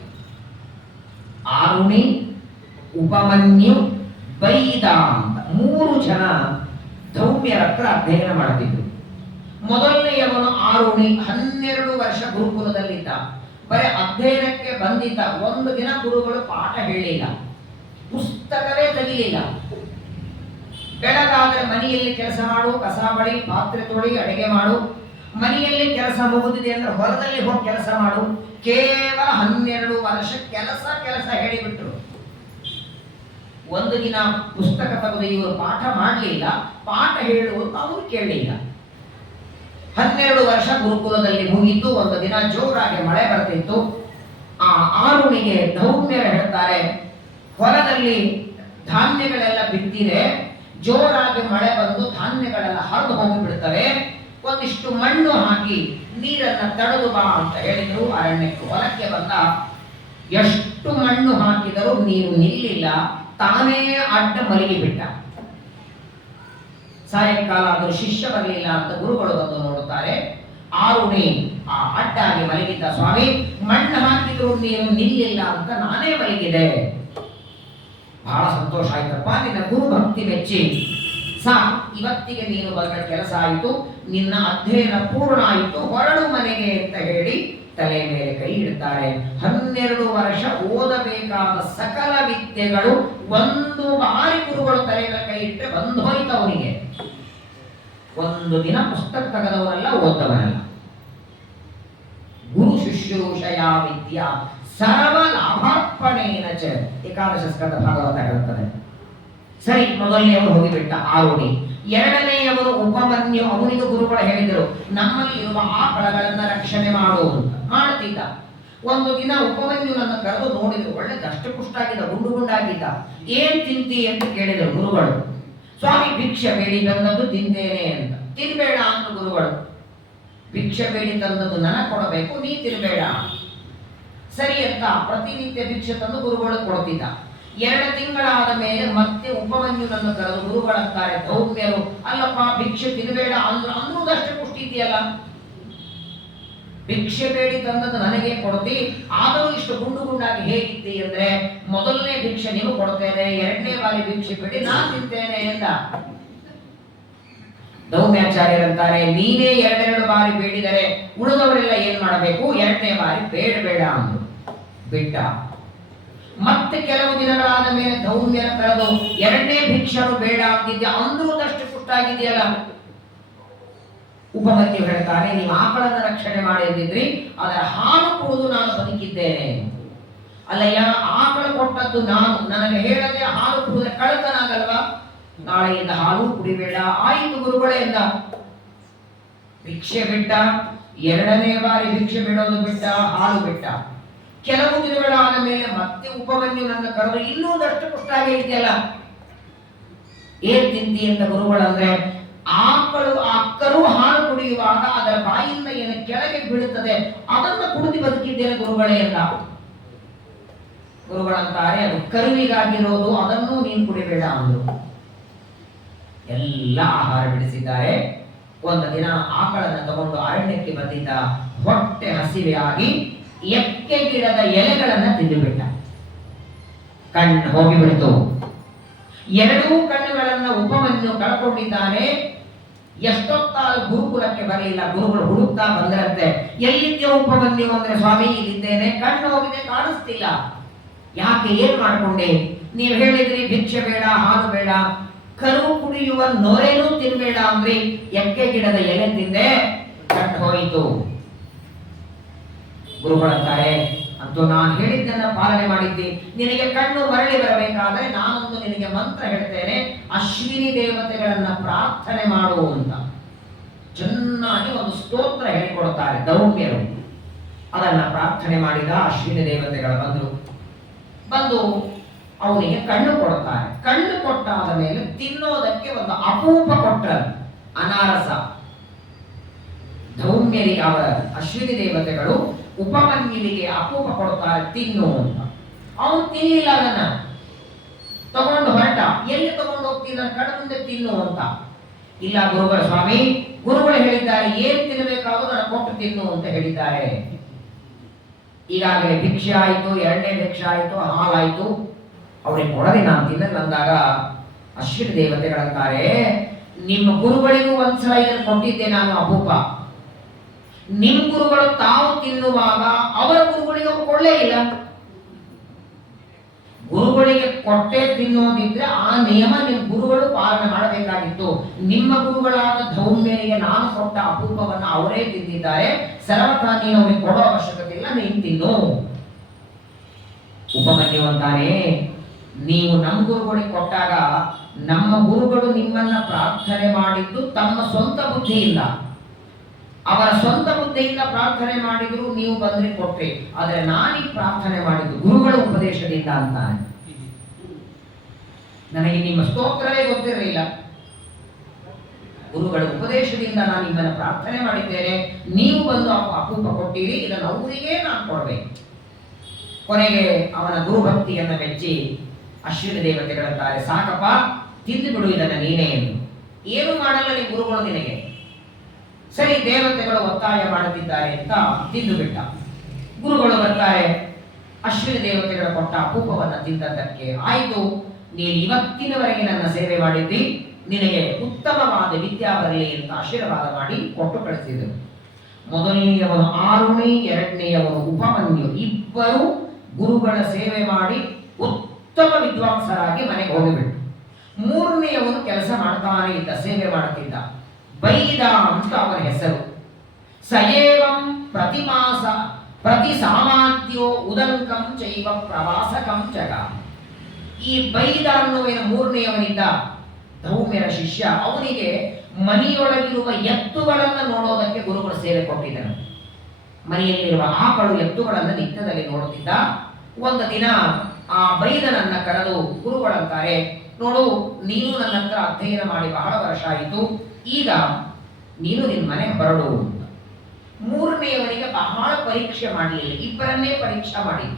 ಆರುಣಿ, ಉಪಮನ್ಯು, ಬೈದ ಅಂತ 3 ಜನ ಧೌಮ್ಯರ ಹತ್ರ ಅಧ್ಯಯನ ಮಾಡ್ತಿದ್ರು. ಮೊದಲನೆಯವನು ಆರುಣಿ, 12 ವರ್ಷ ಗುರುಕುಲದಲ್ಲಿದ್ದ. ಬರೀ ಅಧ್ಯಯನಕ್ಕೆ ಬಂದಿದ್ದ. ಒಂದು ದಿನ ಗುರುಗಳು ಪಾಠ ಹೇಳಿಲ್ಲ, ಪುಸ್ತಕವೇ ತೆಗಿಲಿಲ್ಲ. ಬೆಳಗಾದ್ರೆ ಮನೆಯಲ್ಲಿ ಕೆಲಸ ಮಾಡು, ಕಸ ಬಳಿ, ಪಾತ್ರೆ ತೊಳಿ, ಅಡಿಗೆ ಮಾಡು. ಮನೆಯಲ್ಲಿ ಕೆಲಸ ಮುಗಿದಿದೆ ಅಂದ್ರೆ ಹೊಲದಲ್ಲಿ ಹೋಗಿ ಕೆಲಸ ಮಾಡು. ಕೇವಲ 12 ವರ್ಷ ಕೆಲಸ ಹೇಳಿಬಿಟ್ರು. ಒಂದು ದಿನ ಪುಸ್ತಕ ತೆಗೆದು ಇವರು ಪಾಠ ಮಾಡಲಿಲ್ಲ, ಪಾಠ ಹೇಳುವುದು ಅವರು ಕೇಳಲಿಲ್ಲ. 12 ವರ್ಷ ಗುರುಕುಲದಲ್ಲಿ ಮುಗಿತು. ಒಂದು ದಿನ ಜೋರಾಗಿ ಮಳೆ ಬರ್ತಿತ್ತು. ಆ ಆರುಣಿಗೆ ಧೌಮ್ಯರು ಹೇಳ್ತಾರೆ, ಹೊಲದಲ್ಲಿ ಧಾನ್ಯಗಳೆಲ್ಲ ಬಿದ್ದಿದೆ, ಜೋರಾಗಿ ಮಳೆ ಬಂದು ಧಾನ್ಯಗಳೆಲ್ಲ ಹರಿದು ಹೋಗಿಬಿಡ್ತವೆ. ಒಂದಿಷ್ಟು ಮಣ್ಣು ಹಾಕಿ ನೀರನ್ನ ತಡೆದು ಬಾ ಅಂತ ಹೇಳಿದ್ರು. ಅರಣ್ಯಕ್ಕೆ ಹೊಲಕ್ಕೆ ಬಂದ. ಎಷ್ಟು ಮಣ್ಣು ಹಾಕಿದರೂ ನೀರು ನಿಲ್ಲಿಲ್ಲ, ತಾನೇ ಅಡ್ಡ ಮಲಗಿಬಿಟ್ಟ. ಸಾಯಂಕಾಲ ಆದರೂ ಶಿಷ್ಯ ಬರಲಿಲ್ಲ ಅಂತ ಗುರುಗಳು ಬಂದು ನೋಡುತ್ತಾರೆ. ಆರುಣಿ ಆ ಅಡ್ಡಾಗಿ ಮಲಗಿದ್ದ. ಸ್ವಾಮಿ, ಮಣ್ಣು ಹಾಕಿದ್ರು ನೀರು ನಿಲ್ಲಿಲ್ಲ ಅಂತ ನಾನೇ ಮಲಗಿದೆ. ಬಹಳ ಸಂತೋಷ ಆಯ್ತಪ್ಪ, ನಿನ್ನ ಗುರು ಭಕ್ತಿ ಮೆಚ್ಚಿ ಇವತ್ತಿಗೆ ನೀನು ಬಂದ ಕೆಲಸ ಆಯಿತು, ನಿನ್ನ ಅಧ್ಯಯನ ಪೂರ್ಣ ಆಯಿತು, ಹೊರಡು ಮನೆಗೆ ಅಂತ ಹೇಳಿ ತಲೆ ಮೇಲೆ ಕೈ ಇಡ್ತಾರೆ. 12 ವರ್ಷ ಓದಬೇಕಾದ ಸಕಲ ವಿದ್ಯೆಗಳು ಒಂದು ಬಾರಿ ಗುರುಗಳು ತಲೆ ಮೇಲೆ ಕೈ ಇಟ್ಟರೆ ಬಂದು ಹೋಯ್ತು ಅವನಿಗೆ. ಒಂದು ದಿನ ಪುಸ್ತಕ ತೆಗೆದವನಲ್ಲ, ಓದವನಲ್ಲ. ಗುರು ಶುಶ್ರೂಷಯ ವಿದ್ಯಾ ಸರ್ವ ಲಾಭಾರ್ಪಣೇನ ಚ ಏಕಾದಶ ಸ್ಕಂದ ಭಾಗವತ ಹೇಳುತ್ತದೆ. ಸರಿ, ಮೊದಲನೆಯವರು ಹೋಗಿಬಿಟ್ಟ ಆರುಣಿ. ಎರಡನೆಯವರು ಉಪಮನ್ಯು. ಅವನಿಗೆ ಗುರುಗಳು ಹೇಳಿದರು, ನಮ್ಮಲ್ಲಿರುವ ಆಕಳಗಳನ್ನ ರಕ್ಷಣೆ ಮಾಡು ಅಂತ. ಮಾಡ್ತಿದ್ದ. ಒಂದು ದಿನ ಉಪಮನ್ಯುನನ್ನು ಕರೆದು ನೋಡಿದ್ರು. ಒಳ್ಳೆ ದಷ್ಟಪುಷ್ಟಾಗಿದ್ದ, ಗುಂಡು ಗುಂಡಾಗಿದ್ದ. ಏನ್ ತಿಂತಿ ಅಂತ ಕೇಳಿದರು ಗುರುಗಳು. ಸ್ವಾಮಿ, ಭಿಕ್ಷೆ ಬೇಡಿ ತಂದದ್ದು ತಿಂತೇನೆ ಅಂತ. ತಿನ್ಬೇಡ ಅಂತ ಗುರುಗಳು. ಭಿಕ್ಷೆ ಬೇಡಿ ತಂದದ್ದು ನನಗೆ ಕೊಡಬೇಕು, ನೀ ತಿನ್ಬೇಡ. ಸರಿ ಅಂತ ಪ್ರತಿನಿತ್ಯ ಭಿಕ್ಷೆ ತಂದು ಗುರುಗಳು ಕೊಡ್ತಿದ್ದ. 2 ತಿಂಗಳಾದ ಮೇಲೆ ಮತ್ತೆ ಉಪಮನ್ಯುನನ್ನು ಕರೆದು ಗುರುಗಳಂತಾರೆ, ಧೌಮ್ಯರು, ಅಲ್ಲಪ್ಪ ಭಿಕ್ಷೆ ತಿನ್ನಬೇಡ ಅಂದ್ರೂ ಅಷ್ಟೇ ಪುಷ್ಟಿ ಇದೆಯಲ್ಲ, ಭಿಕ್ಷೆ ಬೇಡಿ ತಂದದ್ದು ನನಗೆ ಕೊಡ್ತಿ, ಆದರೂ ಇಷ್ಟು ಗುಂಡು ಗುಂಡಾಗಿ ಹೇಗಿದ್ದಿ ಅಂದ್ರೆ, ಮೊದಲನೇ ಭಿಕ್ಷೆ ನೀವು ಕೊಡ್ತೇನೆ, 2ನೇ ಬಾರಿ ಭಿಕ್ಷೆ ಬೇಡಿ ನಾನು ತಿಂತೇನೆ ಎಂದ. ಧೌಮ್ಯಾಚಾರ್ಯರಂತಾರೆ, ನೀನೇ 2 ಬಾರಿ ಬೇಡಿದರೆ ಉಳಿದವರೆಲ್ಲ ಏನ್ ಮಾಡಬೇಕು? 2ನೇ ಬಾರಿ ಬೇಡಬೇಡ ಅಂದ್ರು. ಬಿಟ್ಟ. ಮತ್ತೆ ಕೆಲವು ದಿನಗಳಾದ ಮೇಲೆ ಧೌಮ್ಯರ ಕರೆದು 2ನೇ ಭಿಕ್ಷರು ಬೇಡ ಅಂತಿದ್ದೆ, ಅಂದ್ರೂ ಅಷ್ಟು ಪುಷ್ಟಾಗಿದೆಯಲ್ಲ. ಉಪಮನ್ಯು ಹೇಳ್ತಾನೆ, ನೀವು ಆಕಳನ್ನ ರಕ್ಷಣೆ ಮಾಡಿ ಅಂದಿದ್ರಿ, ಅದರ ಹಾಲು ಕುಡಿದು ನಾನು ಬದುಕಿದ್ದೇನೆ. ಅಲ್ಲಯ್ಯ, ಆಕಳ ಕೊಟ್ಟದ್ದು ನಾನು, ನನಗೆ ಹೇಳದೆ ಹಾಲು ಕುಡಿದ್ರೆ ಕಳ್ಳತನಾಗಲ್ವಾ? ನಾಳೆಯಿಂದ ಹಾಲು ಕುಡಿಬೇಡ. ಆಯಿತು ಗುರುಗಳೇ ಎಂದ. ಭಿಕ್ಷೆ ಬಿಟ್ಟ. 2ನೇ ಬಾರಿ ಭಿಕ್ಷೆ ಬಿಡೋದು ಬಿಟ್ಟ, ಹಾಲು ಬಿಟ್ಟ. ಕೆಲವು ದಿನಗಳಾದ ಮೇಲೆ ಮತ್ತೆ ಉಪಮನ್ಯುನನ್ನು ಕರೆದು, ಇನ್ನೂ ದಷ್ಟು ಪುಷ್ಟಾಗೆ ಇದೆಯಲ್ಲ, ಏನ್ ತಿಂತಿ ಅಂತ ಗುರುಗಳಂದ್ರೆ, ಅಕ್ಕರು ಹಾಲು ಕುಡಿಯುವಾಗ ಅದರ ಬಾಯಿಂದ ಏನು ಕೆಳಗೆ ಬೀಳುತ್ತದೆ ಅದನ್ನು ಕುಡಿದು ಬದುಕಿದ್ದೇನೆ ಗುರುಗಳೇ ಎಂದ. ಗುರುಗಳಂತಾರೆ, ಅದು ಕರುವಿಗಾಗಿರೋದು, ಅದನ್ನು ನೀನು ಕುಡಿಬೇಡ ಅಂದ್ರು. ಎಲ್ಲ ಆಹಾರ ಬಿಡಿಸಿದ್ದಾರೆ. ಒಂದು ದಿನ ಆಕಳನ್ನು ತಗೊಂಡು ಅರಣ್ಯಕ್ಕೆ ಬಂದಿದ್ದ. ಹೊಟ್ಟೆ ಹಸಿವೆಯಾಗಿ ಎಕ್ಕೆ ಗಿಡದ ಎಲೆಗಳನ್ನ ತಿಂದುಬಿಟ್ಟ. ಕಣ್ಣು ಹೋಗಿಬಿಡ್ತು. 2 ಕಣ್ಣುಗಳನ್ನ ಉಪಮನ್ಯು ಕಳ್ಕೊಂಡಿದ್ದಾನೆ. ಎಷ್ಟೊತ್ತಾದ್ರೂ ಗುರುಕುಲಕ್ಕೆ ಬರಲಿಲ್ಲ. ಗುರುಗಳು ಹುಡುಕ್ತಾ ಬಂದ್ರಂತೆ. ಎಲ್ಲಿದ್ಯೋ ಉಪಮನ್ಯು ಅಂದ್ರೆ, ಸ್ವಾಮಿ ಇಲ್ಲಿದ್ದೇನೆ, ಕಣ್ಣು ಹೋಗಿದೆ, ಕಾಣಿಸ್ತಿಲ್ಲ. ಯಾಕೆ, ಏನ್ ಮಾಡ್ಕೊಂಡೆ? ನೀವು ಹೇಳಿದ್ರಿ ಭಿಕ್ಷೆ ಬೇಡ, ಹಾಲು ಬೇಡ, ಕರು ಕುಡಿಯುವ ನೊರೆನೂ ತಿನ್ಬೇಡ ಅಂದ್ರಿ, ಎಕ್ಕೆ ಗಿಡದ ಎಲೆ ತಿಂದೆ, ಕಣ್ಣು ಹೋಯಿತು. ಗುರುಗಳಂತಾರೆ, ಅಂತೂ ನಾನು ಹೇಳಿದ್ದನ್ನ ಪಾಲನೆ ಮಾಡಿದ್ದಿ. ನಿನಗೆ ಕಣ್ಣು ಮರಳಿ ಬರಬೇಕಾದ್ರೆ ನಾನೊಂದು ನಿನಗೆ ಮಂತ್ರ ಹೇಳ್ತೇನೆ, ಅಶ್ವಿನಿ ದೇವತೆಗಳನ್ನ ಪ್ರಾರ್ಥನೆ ಮಾಡು ಅಂತ. ಚೆನ್ನಾಗಿ ಒಂದು ಸ್ತೋತ್ರ ಹೇಳಿಕೊಡುತ್ತಾರೆ ಧೌಮ್ಯರು. ಅದನ್ನ ಪ್ರಾರ್ಥನೆ ಮಾಡಿದ. ಅಶ್ವಿನಿ ದೇವತೆಗಳು ಬಂದು ಅವನಿಗೆ ಕಣ್ಣು ಕೊಡುತ್ತಾರೆ. ಕಣ್ಣು ಕೊಟ್ಟಾದ ಮೇಲೆ ತಿನ್ನೋದಕ್ಕೆ ಒಂದು ಅಪೂಪ ಕೊಟ್ಟರು, ಅನಾರಸ. ಧೌಮ್ಯರಿ ಅವರ ಅಶ್ವಿನಿ ದೇವತೆಗಳು ಉಪಮನ್ಯುವಿಗೆ ಅಪೂಪ ಕೊಡುತ್ತಾರೆ, ತಿನ್ನು ಅಂತ. ಅವನು ತಿನ್ನಿಲ್ಲ. ಅದನ್ನ ತಗೊಂಡು ಹೊರಟ. ಎಲ್ಲಿ ತಗೊಂಡು ಹೋಗ್ತೀನಿ? ನನ್ನ ಕಣ್ಣು ಮುಂದೆ ತಿನ್ನು ಅಂತ. ಇಲ್ಲ ಗುರುಗಳ ಸ್ವಾಮಿ, ಗುರುಗಳು ಹೇಳಿದ್ದಾರೆ, ಏನ್ ತಿನ್ನಬೇಕಾದ್ರೂ ನಾನು ಕೊಟ್ಟು ತಿನ್ನು ಅಂತ ಹೇಳಿದ್ದಾರೆ. ಈಗಾಗಲೇ ಭಿಕ್ಷೆ ಆಯಿತು, 2ನೇ ಭಿಕ್ಷೆ ಆಯಿತು, ಹಾಲಾಯಿತು. ಅವ್ರಿಗೆ ಕೊಡದೆ ನಾನು ತಿನ್ನಂದಾಗ ಅಶ್ವಿನಿ ದೇವತೆಗಳಂತಾರೆ, ನಿಮ್ಮ ಗುರುಗಳಿಗೂ ಒಂದ್ಸಲ ಇದನ್ನು ಕೊಟ್ಟಿದ್ದೆ ನಾನು ಅಪೂಪ. ನಿಮ್ ಗುರುಗಳು ತಾವು ತಿನ್ನುವಾಗ ಅವರ ಗುರುಗಳಿಗೆ ಕೊಳ್ಳೇ ಇಲ್ಲ. ಗುರುಗಳಿಗೆ ಕೊಟ್ಟೆ ತಿನ್ನೋದಿದ್ರೆ ಆ ನಿಯಮ ನಿಮ್ಮ ಗುರುಗಳು ಪಾಲನೆ ಮಾಡಬೇಕಾಗಿತ್ತು. ನಿಮ್ಮ ಗುರುಗಳಾದ ಧೌಮ್ಯರಿಗೆ ನಾನು ಕೊಟ್ಟ ಅಪೂಪವನ್ನು ಅವರೇ ತಿಂದಿದ್ದಾರೆ, ಸರ್ವತಾ ನೀನು ಅವರಿಗೆ ಕೊಡೋ ಅವಶ್ಯಕತೆ ಇಲ್ಲ, ನೀನು ತಿನ್ನು. ಉಪಮನ್ಯು ಅಂತಾನೆ, ನೀವು ನಮ್ಮ ಗುರುಗಳಿಗೆ ಕೊಟ್ಟಾಗ ನಮ್ಮ ಗುರುಗಳು ನಿಮ್ಮನ್ನ ಪ್ರಾರ್ಥನೆ ಮಾಡಿದ್ದು ತಮ್ಮ ಸ್ವಂತ ಬುದ್ಧಿಯಿಂದ, ಅವರ ಸ್ವಂತ ಬುದ್ಧಿಯಿಂದ ಪ್ರಾರ್ಥನೆ ಮಾಡಿದ್ರು, ನೀವು ಬಂದ್ರೆ ಕೊಟ್ರಿ. ಆದ್ರೆ ನಾನೀಗ ಪ್ರಾರ್ಥನೆ ಮಾಡಿದ್ದು ಗುರುಗಳ ಉಪದೇಶದಿಂದ ಅಂತಾನೆ. ನನಗೆ ನಿಮ್ಮ ಸ್ತೋತ್ರವೇ ಗೊತ್ತಿರಲಿಲ್ಲ. ಗುರುಗಳ ಉಪದೇಶದಿಂದ ನಾನು ನಿಮ್ಮನ್ನು ಪ್ರಾರ್ಥನೆ ಮಾಡಿದ್ದೇನೆ, ನೀವು ಬಂದು ಅಪೂಪ ಕೊಟ್ಟಿರಿ, ಇದನ್ನು ಅವರಿಗೆ ನಾನು ಕೊಡಬೇಕು. ಕೊನೆಗೆ ಅವನ ಗುರುಭಕ್ತಿಯನ್ನು ಮೆಚ್ಚಿ ಅಶ್ವಿನಿ ದೇವತೆಗಳಂತಾರೆ, ಸಾಕಪ್ಪ ತಿಂದು ಬಿಡು ಇದನ್ನು ನೀನೇ ಎಂದು. ಏನು ಮಾಡಲ್ಲ ನಿಮ್ಮ ಗುರುಗಳು ನಿನಗೆ. ಸರಿ, ದೇವತೆಗಳು ಒತ್ತಾಯ ಮಾಡುತ್ತಿದ್ದಾರೆ ಅಂತ ತಿಂದು ಬಿಟ್ಟ. ಗುರುಗಳು ಬರ್ತಾರೆ, ಅಶ್ವಿನಿ ದೇವತೆಗಳ ಕೊಟ್ಟ ಅಪೂಪವನ್ನು ತಿಂದದ್ದಕ್ಕೆ ಆಯಿತು, ನೀನು ಇವತ್ತಿನವರೆಗೆ ನನ್ನ ಸೇವೆ ಮಾಡಿದ್ದಿ, ನಿನಗೆ ಉತ್ತಮವಾದ ವಿದ್ಯಾ ಬರಲಿ ಅಂತ ಆಶೀರ್ವಾದ ಮಾಡಿ ಕೊಟ್ಟು ಕಳಿಸಿದರು. ಮೊದಲನೆಯವನು ಆರುಣಿ, ಎರಡನೆಯವನು ಉಪಮನ್ಯು, ಇಬ್ಬರು ಗುರುಗಳ ಸೇವೆ ಮಾಡಿ ಉತ್ತಮ ವಿದ್ವಾಂಸರಾಗಿ ಮನೆಗೆ ಹೋಗಿಬಿಟ್ಟು. ಮೂರನೆಯವನು ಕೆಲಸ ಮಾಡ್ತಾನೆ ಇದ್ದ, ಸೇವೆ ಮಾಡುತ್ತಿದ್ದ, ಬೈದ ಅಂತ ಅವನ ಹೆಸರು. ಸಯೇವಂ ಪ್ರತಿಮಾಸ ಪ್ರತಿ ಸಾಮಾನ್ಯೋ ಉದಂಕಂ ಚೈವ ಪ್ರವಾಸಕಂ ಜಗ. ಈ ಬೈದ ಅನ್ನುವ ಮೂರನೆಯವನಿದ್ದ ಧೌಮ್ಯರ ಶಿಷ್ಯ, ಅವನಿಗೆ ಮನೆಯೊಳಗಿರುವ ಎತ್ತುಗಳನ್ನು ನೋಡೋದಕ್ಕೆ ಗುರುಗಳು ಸೇವೆ ಕೊಟ್ಟಿದ್ದನು. ಮನೆಯಲ್ಲಿರುವ ಆಕಳು ಎತ್ತುಗಳನ್ನು ನಿತ್ಯದಲ್ಲಿ ನೋಡುತ್ತಿದ್ದ. ಒಂದು ದಿನ ಆ ಬೈದನನ್ನ ಕರೆದು ಗುರುಗಳಂತಾರೆ, ನೋಡು, ನೀನು ನನ್ನ ಹತ್ರ ಅಧ್ಯಯನ ಮಾಡಿ ಬಹಳ ವರ್ಷ ಆಯಿತು, ಈಗ ನೀನು ನಿನ್ನ ಮನೆಗೆ ಹೊರಡು ಅಂತ. ಮೂರನೆಯವನಿಗೆ ಬಹಳ ಪರೀಕ್ಷೆ ಮಾಡಲಿಲ್ಲ, ಇಬ್ಬರನ್ನೇ ಪರೀಕ್ಷೆ ಮಾಡಿ.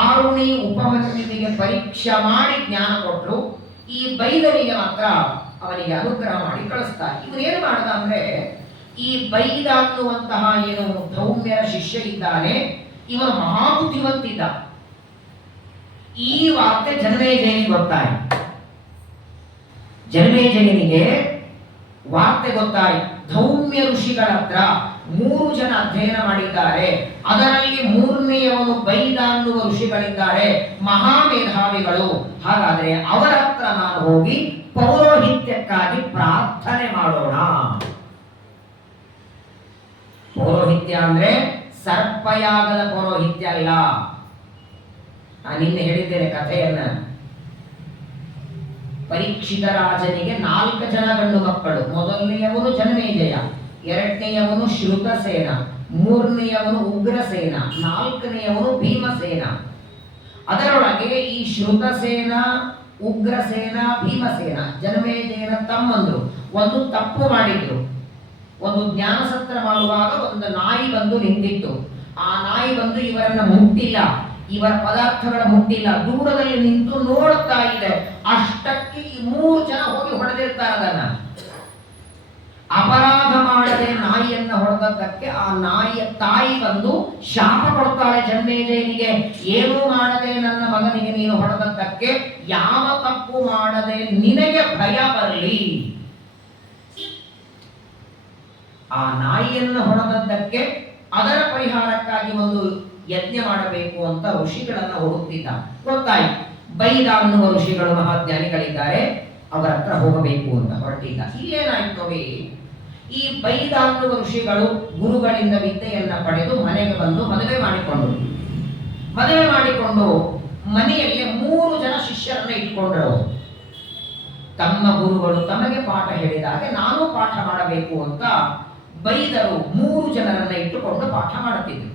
ಆರುಣಿ ಉಪಮನ್ಯುವಿಗೆ ಪರೀಕ್ಷೆ ಮಾಡಿ ಜ್ಞಾನ ಕೊಟ್ಟರು, ಈ ಬೈದನಿಗೆ ಮಾತ್ರ ಅವನಿಗೆ ಅನುಗ್ರಹ ಮಾಡಿ ಕಳಿಸ್ತಾರೆ. ಇವನೇನು ಮಾಡ್ದ ಅಂದ್ರೆ, ಈ ಬೈದ ಅನ್ನುವಂತಹ ಏನು ಧೌಮ್ಯರ ಶಿಷ್ಯ ಇದ್ದಾನೆ, ಇವನು ಮಹಾಬುದ್ಧಿವಂತಿದ್ದ. ಈ ವಾರ್ತೆ ಜನಮೇಜಯನಿಗೆ ಗೊತ್ತಾಯಿತು. ಜನಮೇಜಯನಿಗೆ ವಾರ್ತೆ ಗೊತ್ತಾಯಿತು, ಧೌಮ್ಯ ಋಷಿಗಳ ಹತ್ರ 3 ಜನ ಅಧ್ಯಯನ ಮಾಡಿದ್ದಾರೆ, ಅದರಲ್ಲಿ ಮೂರನೆಯವನು ಬೈದ ಅನ್ನುವ ಋಷಿಗಳಿದ್ದಾರೆ, ಮಹಾಮೇಧಾವಿಗಳು. ಹಾಗಾದ್ರೆ ಅವರ ಹತ್ರ ನಾನು ಹೋಗಿ ಪೌರೋಹಿತ್ಯಕ್ಕಾಗಿ ಪ್ರಾರ್ಥನೆ ಮಾಡೋಣ. ಪೌರೋಹಿತ್ಯ ಅಂದ್ರೆ ಸರ್ಪಯಾಗದ ಪೌರೋಹಿತ್ಯ ಅಲ್ಲ. ನಾನು ನಿನ್ನೆ ಹೇಳಿದ್ದೇನೆ ಕಥೆಯನ್ನ. ಪರೀಕ್ಷಿತ ರಾಜನಿಗೆ 4 ಜನ ಗಂಡು ಮಕ್ಕಳು. ಮೊದಲನೆಯವನು ಜನಮೇಜಯ, ಎರಡನೆಯವನು ಶ್ರುತಸೇನ, ಮೂರನೆಯವನು ಉಗ್ರಸೇನ, 4ನೆಯವನು ಭೀಮಸೇನ. ಅದರೊಳಗೆ ಈ ಶ್ರುತಸೇನ, ಉಗ್ರಸೇನ, ಭೀಮಸೇನ ಜನಮೇಜಯನ ತಮ್ಮಂದ್ರು ಒಂದು ತಪ್ಪು ಮಾಡಿದ್ರು. ಒಂದು ಜ್ಞಾನಸತ್ರ ಮಾಡುವಾಗ ಒಂದು ನಾಯಿ ಬಂದು ನಿಂತಿತ್ತು. ಆ ನಾಯಿ ಬಂದು ಇವರನ್ನ ಮುಟ್ಟಿಲ್ಲ, ಇವರ ಪದಾರ್ಥಗಳ ಮುಟ್ಟಿಲ್ಲ, ದೂರದಲ್ಲಿ ನಿಂತು ನೋಡುತ್ತಾ ಇದೆ. ಅಷ್ಟಕ್ಕೆ ಈ 3 ಜನ ಹೋಗಿ ಹೊಡೆದಿರ್ತಾರೆ ಅದನ್ನ. ಅಪರಾಧ ಮಾಡದೆ ನಾಯಿಯನ್ನ ಹೊಡೆದದ್ದಕ್ಕೆ ಆ ನಾಯಿಯ ತಾಯಿ ಬಂದು ಶಾಪ ಕೊಡ್ತಾಳೆ ಜನಮೇಜಯನಿಗೆ, ಏನೂ ಮಾಡದೆ ನನ್ನ ಮಗನಿಗೆ ನೀನು ಹೊಡೆದದ್ದಕ್ಕೆ ಯಾವ ತಪ್ಪು ಮಾಡದೆ ನಿನಗೆ ಭಯ ಬರಲಿ. ಆ ನಾಯಿಯನ್ನು ಹೊಡೆದದ್ದಕ್ಕೆ ಅದರ ಪರಿಹಾರಕ್ಕಾಗಿ ಒಂದು ಯಜ್ಞ ಮಾಡಬೇಕು ಅಂತ ಋಷಿಗಳನ್ನ ಹುಡುಕ್ತಿದ್ದ. ಗೊತ್ತಾಯ್ತು, ಬೈದ ಅನ್ನುವ ಋಷಿಗಳು ಮಹಾಜ್ಞಾನಿಗಳಿದ್ದಾರೆ, ಅವರ ಹತ್ರ ಹೋಗಬೇಕು ಅಂತ ಹೊರಟಿದ್ದ. ಇಲ್ಲೇನಾಯ್ತು ನೋಡಿ, ಈ ಬೈದ ಅನ್ನುವ ಋಷಿಗಳು ಗುರುಗಳಿಂದ ವಿದ್ಯೆಯನ್ನ ಪಡೆದು ಮನೆಗೆ ಬಂದು ಮದುವೆ ಮಾಡಿಕೊಂಡು ಮನೆಯಲ್ಲಿ 3 ಜನ ಶಿಷ್ಯರನ್ನ ಇಟ್ಕೊಂಡ್ರು. ತಮ್ಮ ಗುರುಗಳು ತಮಗೆ ಪಾಠ ಹೇಳಿದಾಗ ನಾನು ಪಾಠ ಮಾಡಬೇಕು ಅಂತ ಬೈದರು 3 ಜನರನ್ನ ಇಟ್ಟುಕೊಂಡು ಪಾಠ ಮಾಡುತ್ತಿದ್ದರು.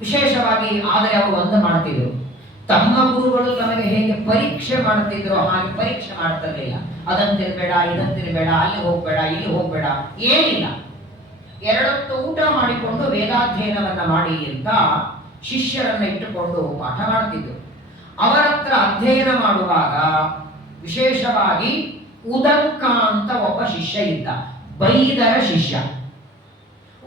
ವಿಶೇಷವಾಗಿ ಆದರೆ ಅವರು ಒಂದು ಮಾಡ್ತಿದ್ರು, ತಮ್ಮ ಗುರುಗಳು ತಮಗೆ ಹೇಗೆ ಪರೀಕ್ಷೆ ಮಾಡುತ್ತಿದ್ರು ಹಾಗೆ ಪರೀಕ್ಷೆ ಮಾಡ್ತಿರ್ಲಿಲ್ಲ. ಅದಂತಿರ್ಬೇಡ, ಇದಂತಿರ್ಬೇಡ, ಅಲ್ಲಿ ಹೋಗ್ಬೇಡ, ಇಲ್ಲಿ ಹೋಗ್ಬೇಡ, ಏನಿಲ್ಲ. 2 ಹೊತ್ತು ಊಟ ಮಾಡಿಕೊಂಡು ವೇದಾಧ್ಯಯನವನ್ನ ಮಾಡಿ ಅಂತ ಶಿಷ್ಯರನ್ನ ಇಟ್ಟುಕೊಂಡು ಪಾಠ ಮಾಡ್ತಿದ್ರು. ಅವರ ಹತ್ರ ಅಧ್ಯಯನ ಮಾಡುವಾಗ ವಿಶೇಷವಾಗಿ ಉದಂಕ ಅಂತ ಒಬ್ಬ ಶಿಷ್ಯ ಇದ್ದ, ಬೈದರ ಶಿಷ್ಯ.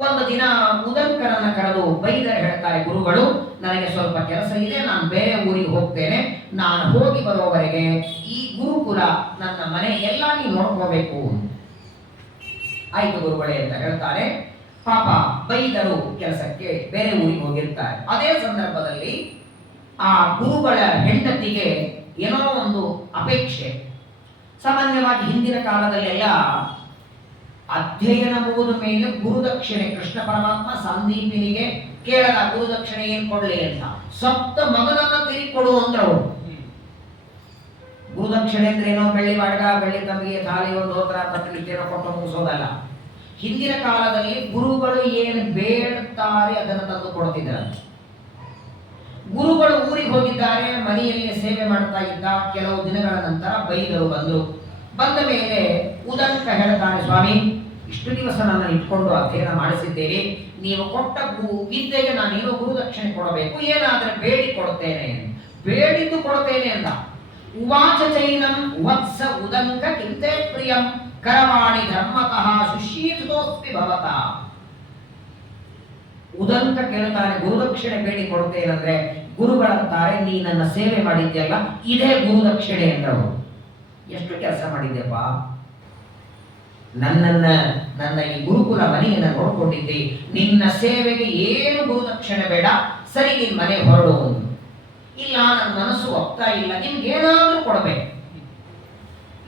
ಒಂದು ದಿನ ಉದಂಕರನ್ನ ಕರೆದು ಬೈದರ ಹೇಳ್ತಾರೆ, ಗುರುಗಳು ನನಗೆ ಸ್ವಲ್ಪ ಕೆಲಸ ಇದೆ, ನಾನು ಬೇರೆ ಊರಿಗೆ ಹೋಗ್ತೇನೆ, ನಾನು ಹೋಗಿ ಬರೋವರೆಗೆ ಈ ಗುರುಕುಲ ನನ್ನ ಮನೆ ಎಲ್ಲ ನೀವು ನೋಡ್ಕೋಬೇಕು. ಆಯ್ತು ಗುರುಗಳೇ ಅಂತ ಹೇಳ್ತಾರೆ. ಪಾಪ ಬೈದರು ಕೆಲಸಕ್ಕೆ ಬೇರೆ ಊರಿಗೆ ಹೋಗಿರ್ತಾರೆ. ಅದೇ ಸಂದರ್ಭದಲ್ಲಿ ಆ ಗುರುಗಳ ಹೆಂಡತಿಗೆ ಏನೋ ಒಂದು ಅಪೇಕ್ಷೆ. ಸಾಮಾನ್ಯವಾಗಿ ಹಿಂದಿನ ಕಾಲದಲ್ಲೆಲ್ಲ ಅಧ್ಯಯನ ಮುಗಿದ ಮೇಲೆ ಗುರುದಕ್ಷಿಣೆ, ಕೃಷ್ಣ ಪರಮಾತ್ಮ ಸಂದೀಪಿನಿಗೆ ಕೇಳದ ಗುರುದಕ್ಷಿಣೆ ಏನ್ ಕೊಡ್ಲಿ ಅಂತ, ಸಪ್ತ ಮಗನನ್ನ ತಿರುಗಿಕೊಡು ಅಂದ್ರೆ ಅವರು. ಗುರುದಕ್ಷಿಣೆ ಅಂದ್ರೆ ಏನೋ ಬೆಳ್ಳಿ ಬಾಡ್ಗ, ಬೆಳ್ಳಿ ತಮಗೆ ಥಾಲಿ, ಒಂದು ಹೋತ್ರ ತಟ್ಟಲಿಕ್ಕೇನೋ ಕೊಟ್ಟು ಮುಗಿಸೋದಲ್ಲ. ಹಿಂದಿನ ಕಾಲದಲ್ಲಿ ಗುರುಗಳು ಏನು ಬೇಡ್ತಾರೆ ಅದನ್ನು ತಂದು ಕೊಡ್ತಿದ್ದಾರೆ. ಗುರುಗಳು ಊರಿಗೆ ಹೋಗಿದ್ದಾರೆ, ಮನೆಯಲ್ಲಿ ಸೇವೆ ಮಾಡ್ತಾ ಇದ್ದ. ಕೆಲವು ದಿನಗಳ ನಂತರ ಬೈದರು ಬಂದರು. ಬಂದ ಮೇಲೆ ಉದಂಕ ಹೇಳ್ತಾನೆ, ಸ್ವಾಮಿ ಇಷ್ಟು ದಿವಸ ನನ್ನ ಇಟ್ಕೊಂಡು ಅಧ್ಯಯನ ಮಾಡಿಸಿದ್ದೇನೆ, ನೀವು ಕೊಟ್ಟ ವಿದ್ಯೆಗೆ ನಾನೇನು ಗುರುದಕ್ಷಿಣೆ ಕೊಡಬೇಕು, ಏನಾದ್ರೆ ಬೇಡಿ ಕೊಡುತ್ತೇನೆ, ಬೇಡಿದ್ದು ಕೊಡುತ್ತೇನೆ ಅಂದ. ಉವಾಚ ಚೈನಂ ವತ್ಸ ಉದಂಕ ಕಿಂತೆ ಪ್ರಿಯಂ ಕರವಾಣಿ ಧರ್ಮತಃ ಸುಶೀತೋಸ್ಮಿ ಭವತ. ಉದಂಕ ಕೇಳ್ತಾನೆ, ಗುರುದಕ್ಷಿಣೆ ಬೇಡಿ ಕೊಡುತ್ತೇನಂದ್ರೆ ಗುರುಗಳಂತಾರೆ, ನೀ ನನ್ನ ಸೇವೆ ಮಾಡಿದ್ಯಲ್ಲ ಇದೇ ಗುರುದಕ್ಷಿಣೆ ಎಂದರು. ಎಷ್ಟು ಕೆಲಸ ಮಾಡಿದ್ಯಪ್ಪ, ನನ್ನ ಈ ಗುರುಕುಲ ಮನೆಯನ್ನು ನೋಡ್ಕೊಂಡಿದ್ದೆ, ನಿನ್ನ ಸೇವೆಗೆ ಏನು ಗುರುದಕ್ಷಿಣೆ ಬೇಡ, ಸರಿ ನಿನ್ ಮನೆ ಹೊರಡು. ಇಲ್ಲ ನನ್ನ ಮನಸ್ಸು ಒಪ್ತಾ ಇಲ್ಲ, ನಿಮ್ಗೇನಾದ್ರೂ ಕೊಡಬೇಕು.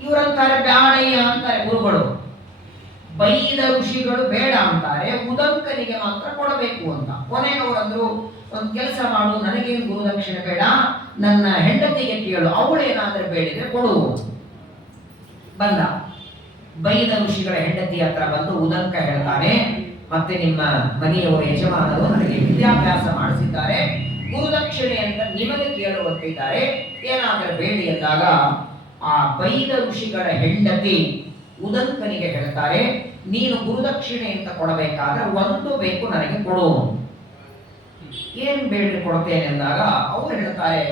ಇವರಂತಾರೆ ಬ್ಯಾಡಯ್ಯ ಅಂತಾರೆ ಗುರುಗಳು. ಬೈದ ಋಷಿಗಳು ಬೇಡ ಅಂತಾರೆ, ಉದಂಕನಿಗೆ ಮಾತ್ರ ಕೊಡಬೇಕು ಅಂತ. ಕೊನೆಗೆ ಅವರಂದ್ರು, ಒಂದು ಕೆಲಸ ಮಾಡು, ನನಗೇನು ಗುರುದಕ್ಷಿಣೆ ಬೇಡ, ನನ್ನ ಹೆಂಡತಿಗೆ ಕೇಳು, ಅವಳೇನಾದ್ರೆ ಬೇಡಿದ್ರೆ ಕೊಡು. ಬಂದ ಬೈದ ಋಷಿಗಳ ಹೆಂಡತಿ ಹತ್ರ ಬಂದು ಉದಂಕ ಹೇಳ್ತಾನೆ, ಮತ್ತೆ ನಿಮ್ಮ ಮನೆಯವರು ಯಜಮಾನರು ನನಗೆ ವಿದ್ಯಾಭ್ಯಾಸ ಮಾಡಿಸಿದ್ದಾರೆ, ಗುರುದಕ್ಷಿಣೆ ಅಂತ ನಿಮಗೆ ಕೇಳುವಂತಿದ್ದಾರೆ, ಏನಾದರೂ ಬೇಡಿ ಎಂದಾಗ ಆ ಬೈದ ಋಷಿಗಳ ಹೆಂಡತಿ ಉದಂಕನಿಗೆ ಹೇಳ್ತಾರೆ, ನೀನು ಗುರುದಕ್ಷಿಣೆ ಅಂತ ಕೊಡಬೇಕಾದ್ರೆ ಒಂದು ಬೇಕು, ನನಗೆ ಕೊಡು. ಏನ್ ಬೇಡಿ ಕೊಡ್ತೇನೆ ಎಂದಾಗ ಅವ್ರು ಹೇಳ್ತಾರೆ,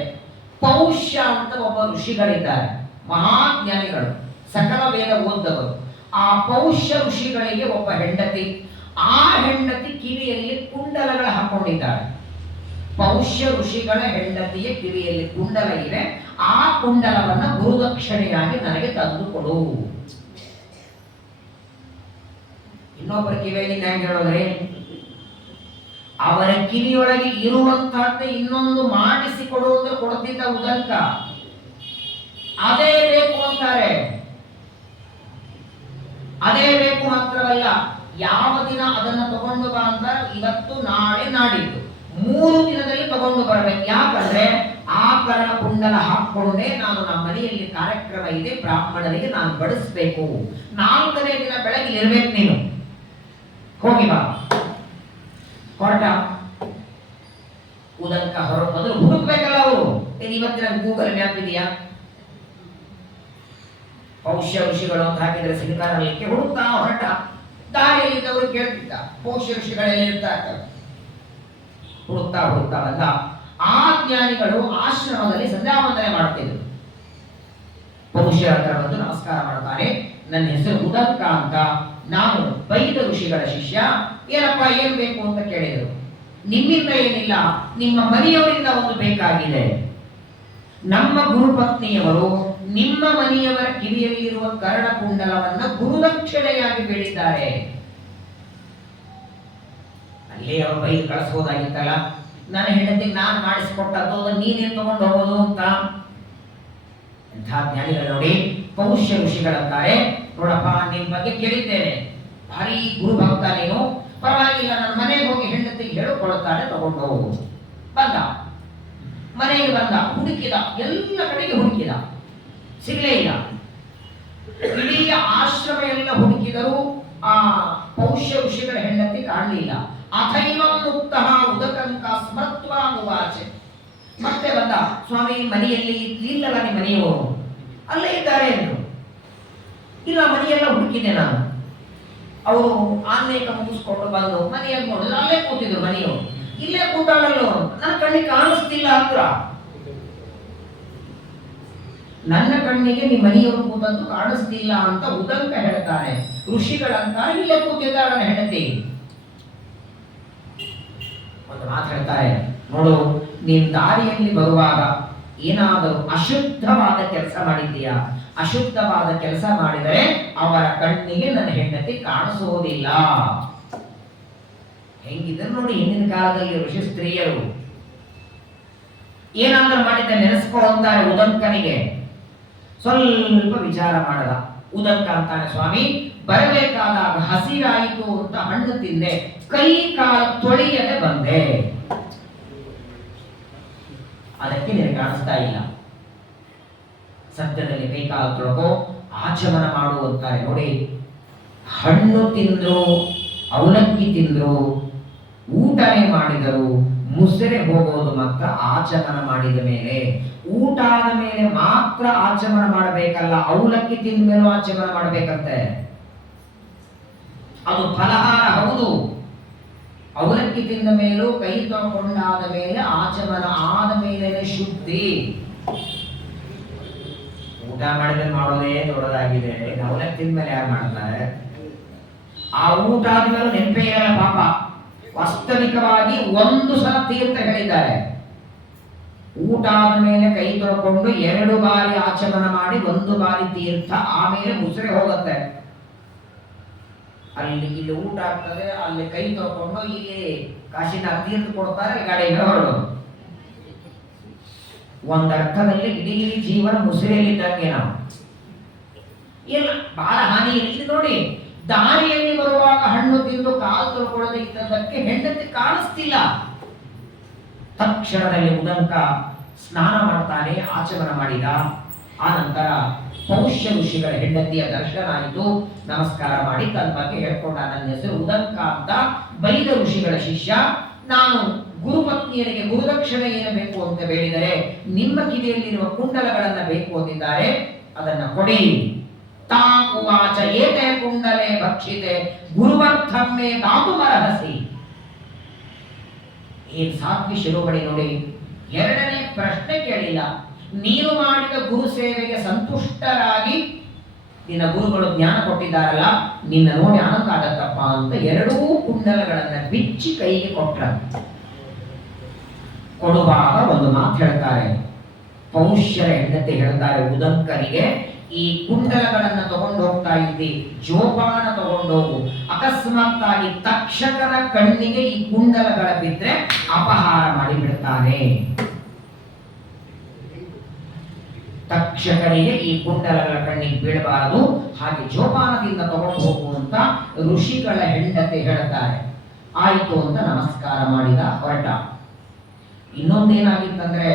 ಪೌಷ್ಯ ಅಂತ ಒಬ್ಬ ಋಷಿಗಳಿದ್ದಾರೆ, ಮಹಾಜ್ಞಾನಿಗಳು, ಸಕಲ ವೇದ ಓದ್ದವರು. ಆ ಪೌಷ್ಯ ಋಷಿಗಳಿಗೆ ಒಬ್ಬ ಹೆಂಡತಿ, ಆ ಹೆಂಡತಿ ಕಿವಿಯಲ್ಲಿ ಕುಂಡಲಗಳು ಹಾಕೊಂಡಿದ್ದಾರೆ. ಪೌಷ್ಯ ಋಷಿಗಳ ಹೆಂಡತಿಯ ಕಿವಿಯಲ್ಲಿ ಕುಂಡಲ ಇದೆ, ಆ ಕುಂಡಲವನ್ನ ಗುರುದಕ್ಷಿಣೆಯಾಗಿ ನನಗೆ ತಂದು ಕೊಡು. ಇನ್ನೊಬ್ಬರ ಕಿವಿಯಲ್ಲಿ ಹೆಂಗೆ ಹೇಳೋದ್ರಿ, ಅವರ ಕಿವಿಯೊಳಗೆ ಇರುವಂತಹದ್ದೇ ಇನ್ನೊಂದು ಮಾಡಿಸಿಕೊಡುವುದು ಕೊಡ್ತಿದ್ದ ಉದಂಕ. ಅದೇ ಬೇಕು ಅಂತಾರೆ. ಅದೇ ಬೇಕು ಮಾತ್ರವಲ್ಲ, ಯಾವ ದಿನ ಅದನ್ನು ತಗೊಂಡು ಬಾ ಅಂತ, ಇವತ್ತು ನಾಳೆ ನಾಡಿದ್ದು 3 ದಿನದಲ್ಲಿ ತಗೊಂಡು ಬರಬೇಕು. ಯಾಕಂದ್ರೆ ಆಕರಣ ಕುಂಡಲ ಹಾಕೊಂಡೇ ನಾನು ನಮ್ಮ ಮನೆಯಲ್ಲಿ ಕಾರ್ಯಕ್ರಮ ಇದೆ, ಬ್ರಾಹ್ಮಣರಿಗೆ ನಾನು ಬಡಿಸ್ಬೇಕು. 4ನೇ ದಿನ ಬೆಳಗ್ಗೆ ಇರ್ಬೇಕು, ನೀನು ಹೋಗಿ ಬಾ. ಹೊರಟ ಉದಂಕ ಹೊರ ಮೊದಲು ಹುಡುಕ್ಬೇಕಲ್ಲ ಅವರು. ಇವತ್ತಿನ ಗೂಗಲ್ ಮ್ಯಾಪ್ ಇದೆಯಾ, ಪೌಷ್ಯ ಋಷಿಗಳು ಅಂತ ಹಾಕಿದ್ರೆ ಸಿಗ್ತಾರಲಿಕ್ಕೆ ಹುಡುಕ್ತಾ ಹೊರಟ. ದಾರಿಯಲ್ಲಿದ್ದವರು ಕೇಳ್ತಿದ್ದ, ಪೌಷ್ಯ ಋಷಿಗಳೆಲ್ಲ ಇರ್ತಾರೆ. ಹುಡುಕ್ತಾ ಬಂದ. ಆ ಜ್ಞಾನಿಗಳು ಆಶ್ರಮದಲ್ಲಿ ಸಂಧ್ಯಾವಂದನೆ ಮಾಡ್ತಿದ್ರು. ಪೌಷ್ಯ ಹತ್ರ ಬಂದು ನಮಸ್ಕಾರ ಮಾಡ್ತಾರೆ, ನನ್ನ ಹೆಸರು ಉದಂಕ ಅಂತ, ನಾನು ಬೈದ ಋಷಿಗಳ ಶಿಷ್ಯ, ಏನಪ್ಪ ಏನ್ ಬೇಕು ಅಂತ ಕೇಳಿದರು. ನಿಮ್ಮಿಂದ ಏನಿಲ್ಲ, ನಿಮ್ಮ ಮನೆಯವರಿಂದ ಒಂದು ಬೇಕಾಗಿದೆ. ನಮ್ಮ ಗುರುಪತ್ನಿಯವರು ನಿಮ್ಮ ಮನೆಯವರ ಕಿವಿಯಲ್ಲಿರುವ ಕರ್ಣಕುಂಡಲವನ್ನ ಗುರುದಕ್ಷಿಣೆಯಾಗಿ ಬೇಡಿದ್ದಾರೆ. ಅಲ್ಲೇ ಅವರು ಬೈದು ಕಳಿಸಬಹುದಾಗಿತ್ತಲ್ಲ, ನನ್ನ ಹೆಂಡತಿಗೆ ನಾನು ಮಾಡಿಸಿಕೊಟ್ಟದ್ದು ನೀನೇನು ತಗೊಂಡು ಹೋಗೋದು ಅಂತ. ಎಂಥ ಜ್ಞಾನಿಗಳು ನೋಡಿ. ಪೌಷ್ಯ ಋಷಿಗಳಂತಾರೆ, ನೋಡಪ್ಪ ನಿನ್ ಬಗ್ಗೆ ಕೇಳಿದ್ದೇನೆ, ಭಾರಿ ಗುರು ಭಕ್ತ ನೀನು, ಪರವಾಗಿಲ್ಲ, ನನ್ನ ಮನೆಗೆ ಹೋಗಿ ಹೆಂಡತಿಗೆ ಹೇಳಿಕೊಡುತ್ತಾರೆ, ತಗೊಂಡು ಹೋಗು. ಬಂದ, ಮನೆಗೆ ಬಂದ, ಹುಡುಕಿದ, ಎಲ್ಲ ಕಡೆಗೆ ಹುಡುಕಿದ, ಸಿಗಲೇ ಇಲ್ಲ. ಇಡೀ ಆಶ್ರಮ ಎಲ್ಲ ಹುಡುಕಿದರೂ ಆ ಪೌಷ್ಯ ಋಷಿಗಳ ಹೆಂಡತಿ ಕಾಣಲಿಲ್ಲ. ಅಥೈವಂ ಮುಕ್ತಃ ಉದಕಂಕ ಸ್ಮೃತ್ವಾ ಉವಾಚೆ. ಮತ್ತೆ ಬಂದ, ಸ್ವಾಮಿ ಮನೆಯಲ್ಲಿ ಇಲ್ಲಲ್ಲ ನಿಮ್ಮ ಮನೆಯವರು, ಅಲ್ಲೇ ಇದ್ದಾರೆ ಎಂದು. ಇಲ್ಲ, ಮನೆಯೆಲ್ಲ ಹುಡುಕಿದೆ ನಾನು. ಅವರು ಆನ್ಲೈಕ ಮುಗಿಸ್ಕೊಂಡು ಬಂದು ಮನೆಯಲ್ಲಿ ನೋಡಿದ್ರು, ಅಲ್ಲೇ ಕೂತಿದ್ರು ಮನೆಯವರು. ಇಲ್ಲೇ ಕೂತಾಳಲ್ಲೋ, ನನ್ನ ಕಣ್ಣಿಗೆ ಕಾಣಿಸ್ತಿಲ್ಲ ಅಂದ್ರ. ನನ್ನ ಕಣ್ಣಿಗೆ ನಿಮ್ಮ ಮನೆಯವರು ಕೂತದ್ದು ಕಾಣಿಸ್ತಿಲ್ಲ ಅಂತ ಉದಂಕ ಹೇಳ್ತಾರೆ. ಋಷಿಗಳಂತ ಇಲ್ಲೇ ಕೂತಿದ್ದಾಳ ಹೆಂಡತಿ. ಒಂದು ಮಾತು ಹೇಳ್ತಾರೆ, ನೋಡು, ನೀನ್ ದಾರಿಯಲ್ಲಿ ಬರುವಾಗ ಏನಾದರೂ ಅಶುದ್ಧವಾದ ಕೆಲಸ ಮಾಡಿದ್ದೀಯಾ, ಅಶುದ್ಧವಾದ ಕೆಲಸ ಮಾಡಿದರೆ ಅವರ ಕಣ್ಣಿಗೆ ನನ್ನ ಹೆಂಡತಿ ಕಾಣಿಸುವುದಿಲ್ಲ. ಹೆಂಗಿದ್ರು ನೋಡಿ ಹಿಂದಿನ ಕಾಲದಲ್ಲಿ ಋಷಿ ಸ್ತ್ರೀಯರು. ಏನಾದರೂ ಮಾಡಿದ್ದ ನೆನೆಸ್ಕೊಳ್ಳುತ್ತಾರೆ ಉದಂಕನಿಗೆ. ಸ್ವಲ್ಪ ವಿಚಾರ ಮಾಡದ ಉದಂಕ ಅಂತಾನೆ, ಸ್ವಾಮಿ ಬರಬೇಕಾದಾಗ ಹಸಿರಾಯಿತು ಅಂತ ಹಣ್ಣು ತಿಂದೆ, ಕೈ ಕಾಲು ತೊಳೆಯದೆ ಬಂದೆ, ಅದಕ್ಕೆ ನಿನಗೆ ಕಾಣಿಸ್ತಾ ಇಲ್ಲ. ಸದ್ಯದಲ್ಲಿ ಕೈ ಕಾಲು ತೊಳಗೋ, ಆಚಮನ ಮಾಡುವಂತಾರೆ. ನೋಡಿ, ಹಣ್ಣು ತಿಂದ್ರು, ಅವಲಕ್ಕಿ ತಿಂದ್ರು, ಊಟನೇ ಮಾಡಿದರು, ಮುಸುರೆ ಹೋಗೋದು ಮಾತ್ರ ಆಚಮನ ಮಾಡಿದ ಮೇಲೆ. ಊಟ ಆದ ಮೇಲೆ ಮಾತ್ರ ಆಚಮನ ಮಾಡಬೇಕಲ್ಲ, ಅವಲಕ್ಕಿ ತಿಂದ ಮೇಲೂ ಆಚಮನ ಮಾಡಬೇಕಂತೆ. ಅದು ಫಲಹಾರ ಹೌದು. ಅವಲಕ್ಕಿ ತಿಂದ ಮೇಲೂ ಕೈ ತೊಳ್ಕೊಂಡಾದ ಮೇಲೆ ಆಚಮನ ಆದ ಮೇಲೆ ಶುದ್ಧಿ. ಊಟ ಮಾಡಿದ್ರೆ ಮಾಡೋದೇ ದೊಡ್ಡದಾಗಿದೆ, ಅವಲಕ್ಕಿ ತಿಂದ ಮೇಲೆ ಯಾರು ಮಾಡ್ತಾರೆ? ಆ ಊಟ ಆದ್ಮೇಲೆ ನೆನಪೇ ಇರಲ್ಲ ಪಾಪ. ವಾಸ್ತವಿಕವಾಗಿ ಒಂದು ಸಲ ತೀರ್ಥ ಹೇಳಿದ್ದಾರೆ. ಊಟ ಆದ ಮೇಲೆ ಕೈ ತೊಳ್ಕೊಂಡು 2 ಬಾರಿ ಆಚಮನ ಮಾಡಿ 1 ಬಾರಿ ತೀರ್ಥ, ಆಮೇಲೆ ಮುಸುರೆ ಹೋಗುತ್ತೆ. ಅಲ್ಲಿ ಇಲ್ಲಿ ಊಟ ಆಗ್ತದೆ, ಅಲ್ಲಿ ಕೈ ತೊಳ್ಕೊಂಡು ಇಲ್ಲಿ ಕಾಶಿನಾಥ್ ತೀರ್ಥ ಕೊಡ್ತಾರೆ, ಗಾಡಿ ಹೊರಡೋದು. ಒಂದರ್ಥದಲ್ಲಿ ಇಡೀ ಜೀವನ ಮುಸುರೆಯಲ್ಲಿದ್ದಂಗೆ ನಾವು. ಇಲ್ಲ, ಬಹಳ ಹಾನಿ ಇಲ್ಲ. ಇದು ನೋಡಿ, ದಾರಿಯಲ್ಲಿ ಬರುವಾಗ ಹಣ್ಣು ತಿಂದು ಕಾಲು ತೊಳ್ಕೊಳ್ಳದೆ ಇದ್ದದಕ್ಕೆ ಹೆಂಡತಿ ಕಾಣಿಸ್ತಿಲ್ಲ. ತಕ್ಷಣದಲ್ಲಿ ಉದಂಕ ಸ್ನಾನ ಮಾಡ್ತಾನೆ, ಆಚಮನ ಮಾಡಿದ. ಆ ನಂತರ ಪೌಷ್ಯ ಋಷಿಗಳ ಹೆಂಡತಿಯ ದರ್ಶನ ಆಯಿತು. ನಮಸ್ಕಾರ ಮಾಡಿ ತನ್ನ ಬಗ್ಗೆ ಹೇಳ್ಕೊಂಡ. ನನ್ನ ಹೆಸರು ಉದಂಕ ಅಂತ. ಬೈದ ಋಷಿಗಳ ಶಿಷ್ಯ ನಾನು. ಗುರುಪತ್ನಿಯರಿಗೆ ಗುರುದಕ್ಷಿಣೆ ಏನು ಬೇಕು ಅಂತ ಬೇಡಿದರೆ ನಿಮ್ಮ ಕಿವಿಯಲ್ಲಿರುವ ಕುಂಡಲಗಳನ್ನ ಬೇಕು ಅಂದಿದ್ದಾರೆ, ಅದನ್ನ ಕೊಡಿ. ತಾ ಉವಾಚ ಏತೆ ಕುಂಡಲೆ ಭಕ್ಷಿತೆ ಗುರುವರ್ಥಮ್ಮೆ ದಾತು ಮರಹಸಿ. ಏನ್ ಸಾತ್ವಿ ಶಿರೋಮಣಿ ನೋಡಿ, 2ನೇ ಪ್ರಶ್ನೆ ಕೇಳಿಲ್ಲ. ನೀನು ಮಾಡಿದ ಗುರು ಸೇವೆಗೆ ಸಂತುಷ್ಟರಾಗಿ ನಿನ್ನ ಗುರುಗಳು ಜ್ಞಾನ ಕೊಟ್ಟಿದ್ದಾರಲ್ಲ, ನಿನ್ನ ನೋಡಿ ಆನಂದ ಆಗತ್ತಪ್ಪ ಅಂತ 2 ಕುಂಡಲಗಳನ್ನ ಬಿಚ್ಚಿ ಕೈಗೆ ಕೊಟ್ರ. ಕೊಡುವಾಗ ಒಂದು ಮಾತು ಹೇಳ್ತಾರೆ. ಪೌಷ್ಯರ ಹೆಂಡತಿ ಹೇಳ್ತಾರೆ ಉದಂಕರಿಗೆ, ಈ ಕುಂಡಲಗಳನ್ನ ತಗೊಂಡು ಹೋಗ್ತಾ ಇದ್ದಿ, ಜೋಪಾನ ತಗೊಂಡೋಗು. ಅಕಸ್ಮಾತ್ ಆಗಿ ತಕ್ಷಕನ ಕಣ್ಣಿಗೆ ಈ ಕುಂಡಲಗಳ ಬಿದ್ರೆ ಅಪಹಾರ ಮಾಡಿ ಬಿಡ್ತಾನೆ. ತಕ್ಷಕನಿಗೆ ಈ ಕುಂಡಲಗಳ ಕಣ್ಣಿಗೆ ಬೀಳಬಾರದು, ಹಾಗೆ ಜೋಪಾನದಿಂದ ತಗೊಂಡು ಹೋಗುವಂತ ಋಷಿಗಳ ಹೆಂಡತಿ ಹೇಳ್ತಾರೆ. ಆಯಿತು ಅಂತ ನಮಸ್ಕಾರ ಮಾಡಿದ, ಹೊರಟ. ಇನ್ನೊಂದೇನಾಗಿತ್ತಂದ್ರೆ,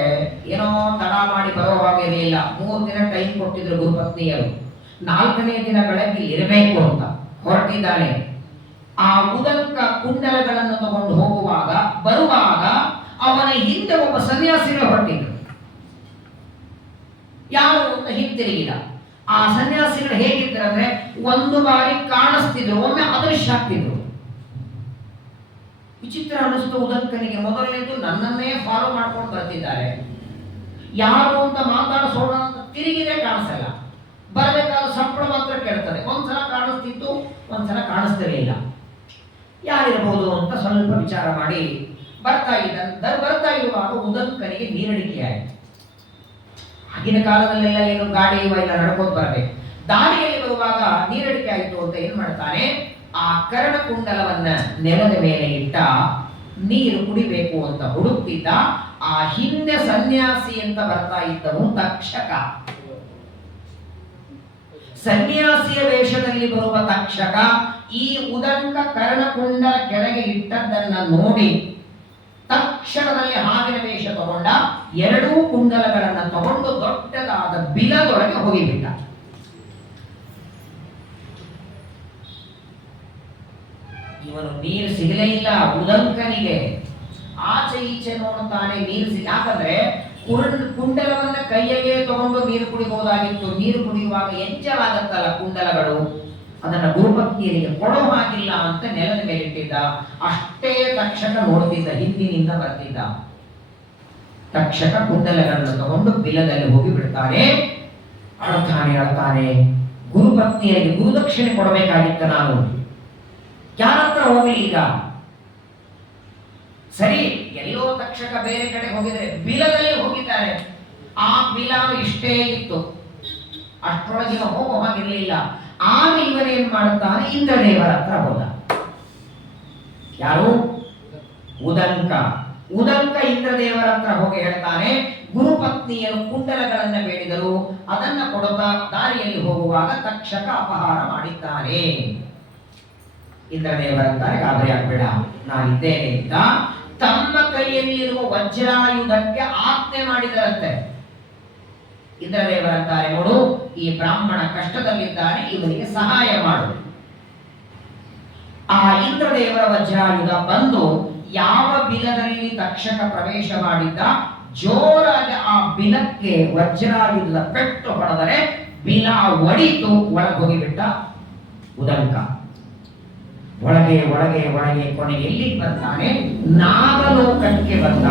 ಏನೋ ತಡ ಮಾಡಿ ಬರೋ ಹಾಗೆ ಇರಲಿಲ್ಲ. 3 ದಿನ ಟೈಮ್ ಕೊಟ್ಟಿದ್ರು ಗುರುಪತ್ನಿಯರು. 4ನೇ ದಿನ ಬೆಳಗ್ಗೆ ಇರಬೇಕು ಅಂತ ಹೊರಟಿದ್ದಾನೆ. ಆ ಉದಂಕ ಕುಂಡಲಗಳನ್ನು ತಗೊಂಡು ಬರುವಾಗ ಅವನ ಹಿಂದೆ ಒಬ್ಬ ಸನ್ಯಾಸಿಗಳು ಹೊರಟಿದ್ರು. ಯಾರು ಅಂತ ಹಿಂತಿರುಗಿದ. ಆ ಸನ್ಯಾಸಿಗಳು ಹೇಗಿದ್ರಂದ್ರೆ, 1 ಬಾರಿ ಕಾಣಿಸ್ತಿದ್ರು, ಒಮ್ಮೆ ಅದೃಶ್ಯ ಆಗ್ತಿದ್ರು. ವಿಚಿತ್ರ ಅನಿಸ್ತು ಉದಂಕನಿಗೆ. ಮೊದಲನೇದು ನನ್ನನ್ನೇ ಫಾಲೋ ಮಾಡ್ಕೊಂಡು ಬರ್ತಿದ್ದಾರೆ, ಯಾರು ಅಂತ ಮಾತಾಡಿಸೋಣ ಅಂತ ತಿರುಗಿದ್ರೆ ಕಾಣಿಸಲ್ಲ, ಬರಬೇಕಾದ ಸಂಪಳ ಮಾತ್ರ ಕೇಳ್ತದೆ. ಒಂದ್ಸಲ ಕಾಣಿಸ್ತಿತ್ತು, ಒಂದ್ಸಲ ಕಾಣಿಸ್ತಿರಲಿಲ್ಲ. ಯಾರಿರಬಹುದು ಅಂತ ಸ್ವಲ್ಪ ವಿಚಾರ ಮಾಡಿ ಬರ್ತಾ ಇರುವಾಗ ಉದಂಕನಿಗೆ ನೀರಡಿಕೆ ಆಯಿತು. ಆಗಿನ ಕಾಲದಲ್ಲೆಲ್ಲ ಏನು ಗಾಡಿ ಇಲ್ಲ, ನಡ್ಕೊಂಡು ಬರಬೇಕು. ದಾರಿಯಲ್ಲಿ ಬರುವಾಗ ನೀರಡಿಕೆ ಆಯಿತು ಅಂತ ಏನ್ ಮಾಡ್ತಾನೆ, ಆ ಕರ್ಣಕುಂಡಲವನ್ನ ನೆಲದ ಮೇಲೆ ಇಟ್ಟ. ನೀರು ಕುಡಿಬೇಕು ಅಂತ ಹುಡುಕ್ತಿದ್ದ. ಆ ಹಿಂದೆ ಸನ್ಯಾಸಿ ಅಂತ ಬರ್ತಾ ಇದ್ದವು ತಕ್ಷಕ. ಸನ್ಯಾಸಿಯ ವೇಷದಲ್ಲಿ ಬರುವ ತಕ್ಷಕ ಈ ಉದಂಕ ಕರ್ಣಕುಂಡಲ ಕೆಳಗೆ ಇಟ್ಟದ್ದನ್ನ ನೋಡಿ ತಕ್ಷಣದಲ್ಲಿ ಹಾವಿನ ವೇಷ ತಗೊಂಡ. 2 ಕುಂಡಲಗಳನ್ನ ತಗೊಂಡು ದೊಡ್ಡದಾದ ಬಿಲದೊಳಗೆ ಹೋಗಿಬಿಟ್ಟ. ಇವನು ನೀರು ಸಿಗಲೇ ಇಲ್ಲ ಉದಂಕನಿಗೆ. ಆಚೆ ಈಚೆ ನೋಡುತ್ತಾನೆ, ನೀರು ಯಾಕಂದ್ರೆ ಕುಂಡಲವನ್ನ ಕೈಯಲ್ಲೇ ತಗೊಂಡು ನೀರು ಕುಡಿಬಹುದಾಗಿತ್ತು. ನೀರು ಕುಡಿಯುವಾಗ ಎಚ್ಚರಾಗತ್ತಲ್ಲ ಕುಂಡಲಗಳು, ಅದನ್ನ ಗುರುಪತ್ನಿಯರಿಗೆ ಕೊಡೋ ಹಾಗಿಲ್ಲ ಅಂತ ನೆಲದ ಮೇಲೆ ಇಟ್ಟಿದ್ದ. ಅಷ್ಟೇ ತಕ್ಷಕ ನೋಡ್ತಿದ್ದ, ಹಿಂದಿನಿಂದ ಬರ್ತಿದ್ದ. ತಕ್ಷಕ ಕುಂಡಲಗಳನ್ನು ತಗೊಂಡು ಬಿಲದಲ್ಲಿ ಹೋಗಿ ಬಿಡ್ತಾನೆ. ಅಳ್ತಾನೆ. ಗುರುಪತ್ನಿಯರಿಗೆ ಗುರುದಕ್ಷಿಣೆ ಕೊಡಬೇಕಾಗಿತ್ತು ನಾನು, ಯಾರತ್ರ ಹೋಗಲಿ ಈಗ? ಸರಿ, ಎಲ್ಲೋ ತಕ್ಷಕ ಬೇರೆ ಕಡೆ ಹೋಗಿದ್ರೆ ಬಿಲದಲ್ಲಿ ಹೋಗಿದ್ದಾರೆ. ಆ ಬಿಲ ಇಷ್ಟೇ ಇತ್ತು, ಅಷ್ಟರೊಳಗಿನ ಹೋಗೋ ಹಾಗಿರ್ಲಿಲ್ಲ. ಆಗ ಇವನೇನ್ ಮಾಡುತ್ತಾನೆ, ಇಂದ್ರದೇವರ ಹತ್ರ ಹೋದ. ಯಾರು? ಉದಂಕ ಇಂದ್ರದೇವರ ಹತ್ರ ಹೋಗಿ ಹೇಳ್ತಾನೆ, ಗುರುಪತ್ನಿಯರು ಕುಂಡಲಗಳನ್ನ ಬೇಡಿದರು, ಅದನ್ನ ಕೊಡುತ್ತಾ ದಾರಿಯಲ್ಲಿ ಹೋಗುವಾಗ ತಕ್ಷಕ ಅಪಹಾರ ಮಾಡಿದ್ದಾನೆ. ಇಂದ್ರದೇವರಂತಾರೆ, ಗಾಬರಿ ಆಗ್ಬೇಡ, ನಾನಿದ್ದೇನೆ ಅಂತ ತಮ್ಮ ಕೈಯಲ್ಲಿರುವ ವಜ್ರಾಯುಧಕ್ಕೆ ಆಜ್ಞೆ ಮಾಡಿದರಂತೆ. ಇಂದ್ರದೇವರಂತಾರೆ, ನೋಡು, ಈ ಬ್ರಾಹ್ಮಣ ಕಷ್ಟದಲ್ಲಿದ್ದಾನೆ, ಇವನಿಗೆ ಸಹಾಯ ಮಾಡು. ಆ ಇಂದ್ರದೇವರ ವಜ್ರಾಯುಧ ಬಂದು ಯಾವ ಬಿಲದಲ್ಲಿ ತಕ್ಷಕ ಪ್ರವೇಶ ಮಾಡಿದ್ದ, ಜೋರಾಗಿ ಆ ಬಿಲಕ್ಕೆ ವಜ್ರಾಯುಧದ ಪೆಟ್ಟು ಹೊಡೆದರೆ ಬಿಲ ಒಡಿತು ಒಳಗೆ ಹೋಗಿಬಿಟ್ಟ ಉದಂಕ. ಒಳಗೆ ಒಳಗೆ ಒಳಗೆ ಕೊನೆಗೆ ಎಲ್ಲಿಗೆ ಬರ್ತಾನೆ? ನಾಗಲೋಕಕ್ಕೆ ಬಂದ.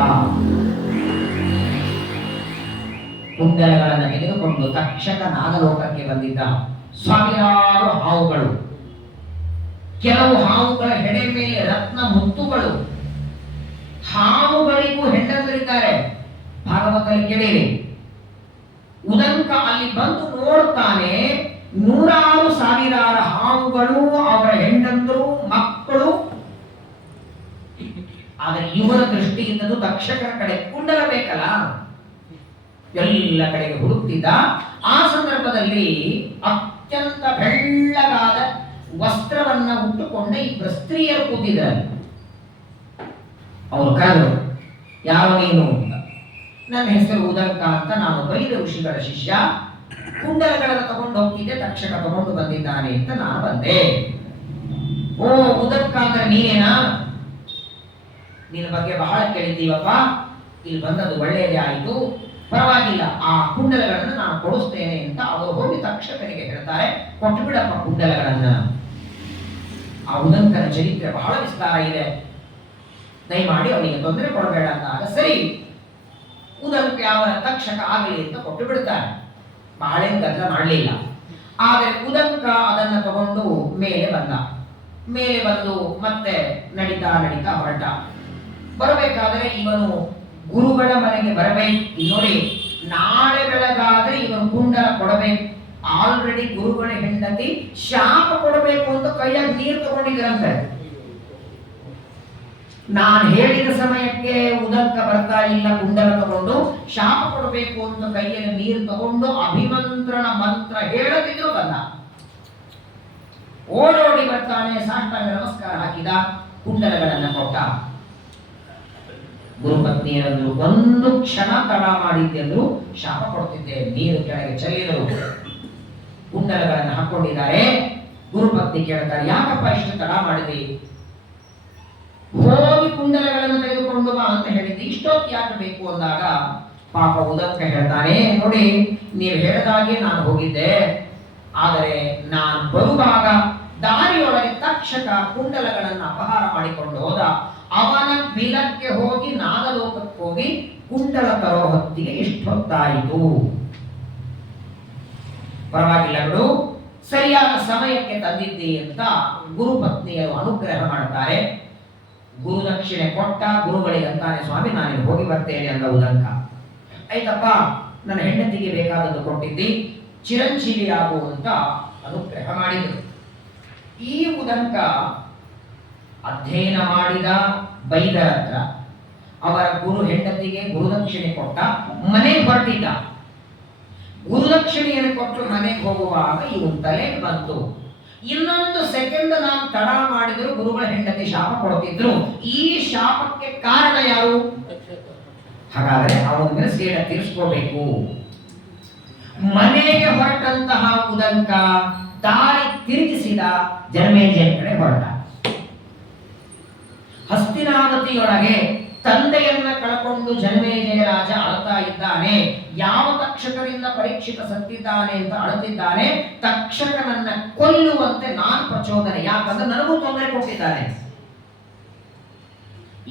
ಕುಂಡಲಗಳನ್ನು ತೆಗೆದುಕೊಂಡು ತಕ್ಷಕ ನಾಗಲೋಕಕ್ಕೆ ಬಂದಿದ್ದ. ಸಾವಿರಾರು ಹಾವುಗಳು, ಕೆಲವು ಹಾವುಗಳ ಹೆಡೆ ಮೇಲೆ ರತ್ನ ಮುತ್ತುಗಳು. ಹಾವುಗಳಿಗೂ ಹೆಂಡಂದರಿದ್ದಾರೆ, ಭಾಗವತದಲ್ಲಿ ಕೇಳಿರಿ. ಉದಂಕ ಅಲ್ಲಿ ಬಂದು ನೋಡ್ತಾನೆ, ನೂರಾರು ಸಾವಿರಾರು ಹಾವುಗಳು, ಅವರ ಹೆಂಡಂದರು, ಮಕ್ಕಳು. ಆದರೆ ಇವರ ದೃಷ್ಟಿ ಇದ್ದದ್ದು ತಕ್ಷಕರ ಕಡೆ, ಕುಂಡಲ ಬೇಕಲ್ಲ, ಎಲ್ಲ ಕಡೆಗೆ ಹುಡುಕ್ತಿದ್ದ. ಆ ಸಂದರ್ಭದಲ್ಲಿ ಅತ್ಯಂತ ಬೆಳ್ಳಗಾದ ವಸ್ತ್ರವನ್ನ ಉಟ್ಟುಕೊಂಡ ಇಬ್ಬರು ಸ್ತ್ರೀಯರು ಕೂತಿದ್ದಾರೆ. ಅವರು ಕರೆದರು, ಯಾವ ನೀನು? ನನ್ನ ಹೆಸರು ಉದಂಕ ಅಂತ, ನಾನು ಬೈದ ಋಷಿಗಳ ಶಿಷ್ಯ. ಕುಂಡಲಗಳನ್ನು ತಗೊಂಡು ಹೋಗ್ತಿದ್ದೆ, ತಕ್ಷಕ ತಗೊಂಡು ಬಂದಿದ್ದಾನೆ ಅಂತ ನಾನು ಬಂದೆ. ಓ ಉದಂಕ ಅಂದ್ರೆ ನೀನೇನಾ? ನಿನ್ನ ಬಗ್ಗೆ ಬಹಳ ಕೇಳಿದ್ದೀವಪ್ಪ, ಇಲ್ಲಿ ಬಂದದ್ದು ಒಳ್ಳೆಯದೇ ಆಯಿತು, ಪರವಾಗಿಲ್ಲ, ಆ ಕುಂಡಲಗಳನ್ನು ನಾನು ಕೊಡಿಸ್ತೇನೆ ಅಂತ ಅವರು ಹೋಗಿ ತಕ್ಷಕನಿಗೆ ಹೇಳ್ತಾರೆ, ಕೊಟ್ಟು ಬಿಡಪ್ಪ ಕುಂಡಲಗಳನ್ನ. ಆ ಉದಂಕನ ಚರಿತ್ರೆ ಬಹಳ ವಿಸ್ತಾರ ಇದೆ, ದಯಮಾಡಿ ಅವನಿಗೆ ತೊಂದರೆ ಕೊಡಬೇಡ ಅಂದಾಗ ಸರಿ ಉದಂಕ ಯಾವ ತಕ್ಷಕ ಆಗಲಿ ಅಂತ ಕೊಟ್ಟು ಬಿಡ್ತಾರೆ. ಬಹಳೇನು ಗದ್ದಲ ಮಾಡಲಿಲ್ಲ. ಆದರೆ ಉದಂಕ ಅದನ್ನ ತಗೊಂಡು ಮೇಲೆ ಬಂದ. ಮೇಲೆ ಬಂದು ಮತ್ತೆ ನಡೀತಾ ನಡೀತಾ ಹೊರಟ. ಬರಬೇಕಾದ್ರೆ ಇವನು ಗುರುಗಳ ಮನೆಗೆ ಬರಬೇಕು. ನೋಡಿ, ನಾಳೆ ಬೆಳಗಾದ್ರೆ ಇವನು ಕುಂಡಲ ಕೊಡಬೇಕು. ಆಲ್ರೆಡಿ ಗುರುಗಳ ಹೆಂಡತಿ ಶಾಪ ಕೊಡಬೇಕು ಅಂತ ಕೈಯಾಗಿ ನೀರು ತಗೊಂಡಿದ್ರಂತೆ. ನಾನು ಹೇಳಿದ ಸಮಯಕ್ಕೆ ಉದಂಕ ಬರ್ತಾ ಇಲ್ಲ, ಕುಂಡಲ ತಗೊಂಡು ಶಾಪ ಕೊಡಬೇಕು ಅಂತ ಕೈಯಲ್ಲಿ ನೀರು ತಗೊಂಡು ಅಭಿಮಂತ್ರಣ ಮಂತ್ರ ಹೇಳದಿದ್ರು ಬಂದ. ಓಡೋಡಿ ಬರ್ತಾನೆ, ಸಾಷ್ಟಾಂಗ ನಮಸ್ಕಾರ ಹಾಕಿದ, ಕುಂಡಲಗಳನ್ನ ಕೊಟ್ಟ. ಗುರುಪತ್ನಿಯರಂದ್ರು, ಒಂದು ಕ್ಷಣ ತಡ ಮಾಡಿದ್ದೆಂದ್ರು ಶಾಪ ಕೊಡ್ತಿದ್ದೆ. ನೀರು ಕೆಳಗೆ ಚೆಲ್ಲಿದರು, ಕುಂಡಲಗಳನ್ನು ಹಾಕೊಂಡಿದ್ದಾರೆ. ಗುರುಪತ್ನಿ ಕೇಳ್ತಾರೆ, ಯಾಕಪ್ಪ ಇಷ್ಟು ತಡ ಮಾಡಿದೆ? ಹೋಗಿ ಕುಂಡಲಗಳನ್ನು ತೆಗೆದುಕೊಂಡು ಬಾ ಅಂತ ಹೇಳಿದ್ದೆ, ಇಷ್ಟೊತ್ತು ಯಾಕೆ ಬೇಕು ಅಂದಾಗ ಪಾಪ ಉದಂಕ ಹೇಳ್ತಾನೆ, ನೋಡಿ ನೀವು ಹೇಳಿದಾಗೆ ನಾನು ಹೋಗಿದ್ದೆ, ಆದರೆ ನಾನು ಬರುವಾಗ ದಾರಿಯೊಳಗೆ ತಕ್ಷಕ ಕುಂಡಲಗಳನ್ನು ಅಪಹಾರ ಮಾಡಿಕೊಂಡು ಹೋದ. ಅವನ ಬಿಲಕ್ಕೆ ಹೋಗಿ ನಾಗಲೋಕಕ್ಕೆ ಹೋಗಿ ಕುಂಡಲ ತರೋ ಹೊತ್ತಿಗೆ ಇಷ್ಟೊತ್ತಾಯಿತು. ಪರವಾಗಿಲ್ಲ ಬಿಡು, ಸರಿಯಾದ ಸಮಯಕ್ಕೆ ತಂದಿದ್ದಿ ಅಂತ ಗುರುಪತ್ನಿಯರು ಅನುಗ್ರಹ ಮಾಡ್ತಾರೆ. ಗುರುದಕ್ಷಿಣೆ ಕೊಟ್ಟ. ಗುರುಗಳಿಗೆ ಅಂತಾನೆ, ಸ್ವಾಮಿ ನಾನು ಹೋಗಿ ಬರ್ತೇನೆ ಅಂದ ಉದಂಕ. ಆಯ್ತಪ್ಪ, ನನ್ನ ಹೆಂಡತಿಗೆ ಬೇಕಾದದ್ದು ಕೊಟ್ಟಿದ್ದಿ, ಚಿರಂಜೀವಿ ಆಗು ಅಂತ ಅನುಗ್ರಹ ಮಾಡಿದರು. ಈ ಉದಂಕ ಅಧ್ಯಯನ ಮಾಡಿದ ಬೈದರ ಹತ್ರ, ಅವರ ಗುರು ಹೆಂಡತಿಗೆ ಗುರುದಕ್ಷಿಣೆ ಕೊಟ್ಟ, ಮನೆಗೆ ಹೊರಟಿದ್ದ. ಗುರುದಕ್ಷಿಣೆಯನ್ನು ಕೊಟ್ಟು ಮನೆಗೆ ಹೋಗುವಾಗ ಇವನ್ ತಲೆಗೆ ಬಂತು, ಇನ್ನೊಂದು ಸೆಕೆಂಡ್ ನಾನು ತಡ ಮಾಡಿದ್ರು ಗುರುಗಳ ಹೆಂಡತಿ ಶಾಪ ಕೊಡ್ತಿದ್ರು, ಈ ಶಾಪಕ್ಕೆ ಕಾರಣ ಯಾರು? ಹಾಗಾದ್ರೆ ಅವನ ಮೇಲೆ ಸೇಡ ತೀರಿಸ್ಕೋಬೇಕು. ಮನೆಗೆ ಹೊರಟಂತಹ ಉದಂಕ ದಾರಿ ತಿರುಗಿಸಿದ, ಜನಮೇಜಯ ಕಡೆ ಹೊರಟ. ಹಸ್ತಿನಾವತಿಯೊಳಗೆ ತಂದೆಯನ್ನ ಕಳಕೊಂಡು ಜನಮೇಜಯ ರಾಜ ಅಳ್ತಾ ಇದ್ದಾನೆ. ಯಾವ ತಕ್ಷಕರಿಂದ ಪರೀಕ್ಷಿತ ಸತ್ತಿದ್ದಾನೆ ಅಂತ ಅಳುತ್ತಿದ್ದಾನೆ. ತಕ್ಷಕನನ್ನ ಕೊಲ್ಲುವಂತೆ ನಾನು ಪ್ರಚೋದನೆ, ಯಾಕಂದ್ರೆ ನನಗೂ ತೊಂದರೆ ಕೊಟ್ಟಿದ್ದಾನೆ.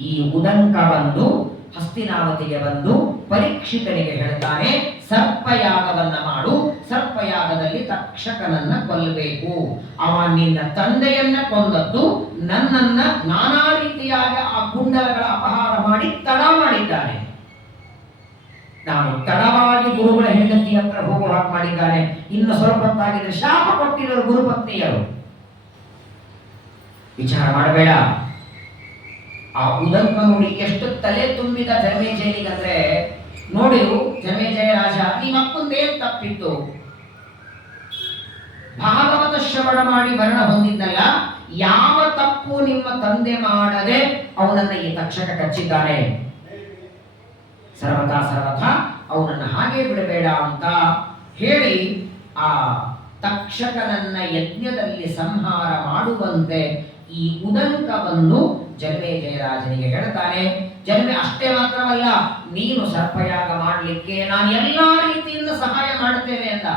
ಈ ಉದಂಕ ಬಂದು ಹಸ್ತಿನಾವತಿಗೆ ಬಂದು ಪರೀಕ್ಷಿತನಿಗೆ ಹೇಳ್ತಾನೆ, ಸರ್ಪಯಾಗವನ್ನ ಮಾಡು, ಸರ್ಪಯಾಗದಲ್ಲಿ ತಕ್ಷಕನನ್ನ ಕೊಲ್ಲಬೇಕು. ಅವ ನಿನ್ನ ತಂದೆಯನ್ನ ಕೊಂದದ್ದು, ನನ್ನನ್ನ ನಾನಾ ರೀತಿಯಾಗಿ ಆ ಕುಂಡಲಗಳ ಅಪಹಾರ ಮಾಡಿ ತಡ ಮಾಡಿದ್ದಾನೆ. ನಾನು ತಡವಾಗಿ ಗುರುಗಳ ಹೆಂಡತಿ ಹತ್ರ ಹೋಗುವ ಹಾಗೆ ಮಾಡಿದ್ದಾನೆ. ಇನ್ನು ಸ್ವಲ್ಪ ಹೊತ್ತಾಗಿದ್ರೆ ಶಾಪ ಕೊಟ್ಟಿರೋರು ಗುರುಪತ್ನಿಯರು. ವಿಚಾರ ಮಾಡಬೇಡ. ಆ ಉದಂಕ ನೋಡಿ ಎಷ್ಟು ತಲೆ ತುಂಬಿದ ಜನಮೇಜಯನಿಗಂದ್ರೆ, ನೋಡಿ ಜನಮೇಜಯ ರಾಜ, ನಿಮ್ಮ ಅಪ್ಪಂದೇನ್ ತಪ್ಪಿತ್ತು? ಭಾಗವತ ಶ್ರವಣ ಮಾಡಿ ಮರಣ ಹೊಂದಿದ್ದಲ್ಲ, ಯಾವ ತಪ್ಪು ನಿಮ್ಮ ತಂದೆ ಮಾಡದೆ ಅವನನ್ನ ಈ ತಕ್ಷಕ ಕಚ್ಚಿದ್ದಾನೆ. ಸರ್ವಥಾ ಅವನನ್ನ ಹಾಗೆ ಬಿಡಬೇಡ ಅಂತ ಹೇಳಿ ಆ ತಕ್ಷಕನನ್ನ ಯಜ್ಞದಲ್ಲಿ ಸಂಹಾರ ಮಾಡುವಂತೆ ಈ ಉದಂಕವನ್ನು ಜಯರಾಜನಿಗೆ ಹೇಳ್ತಾನೆ, ಜನ್ಮೆ ಅಷ್ಟೇ ಮಾತ್ರವಲ್ಲ, ನೀನು ಸರ್ಪಯಾಗ ಮಾಡಲಿಕ್ಕೆ ನಾನು ಎಲ್ಲಾ ರೀತಿಯಿಂದ ಸಹಾಯ ಮಾಡುತ್ತೇನೆ ಅಂತ.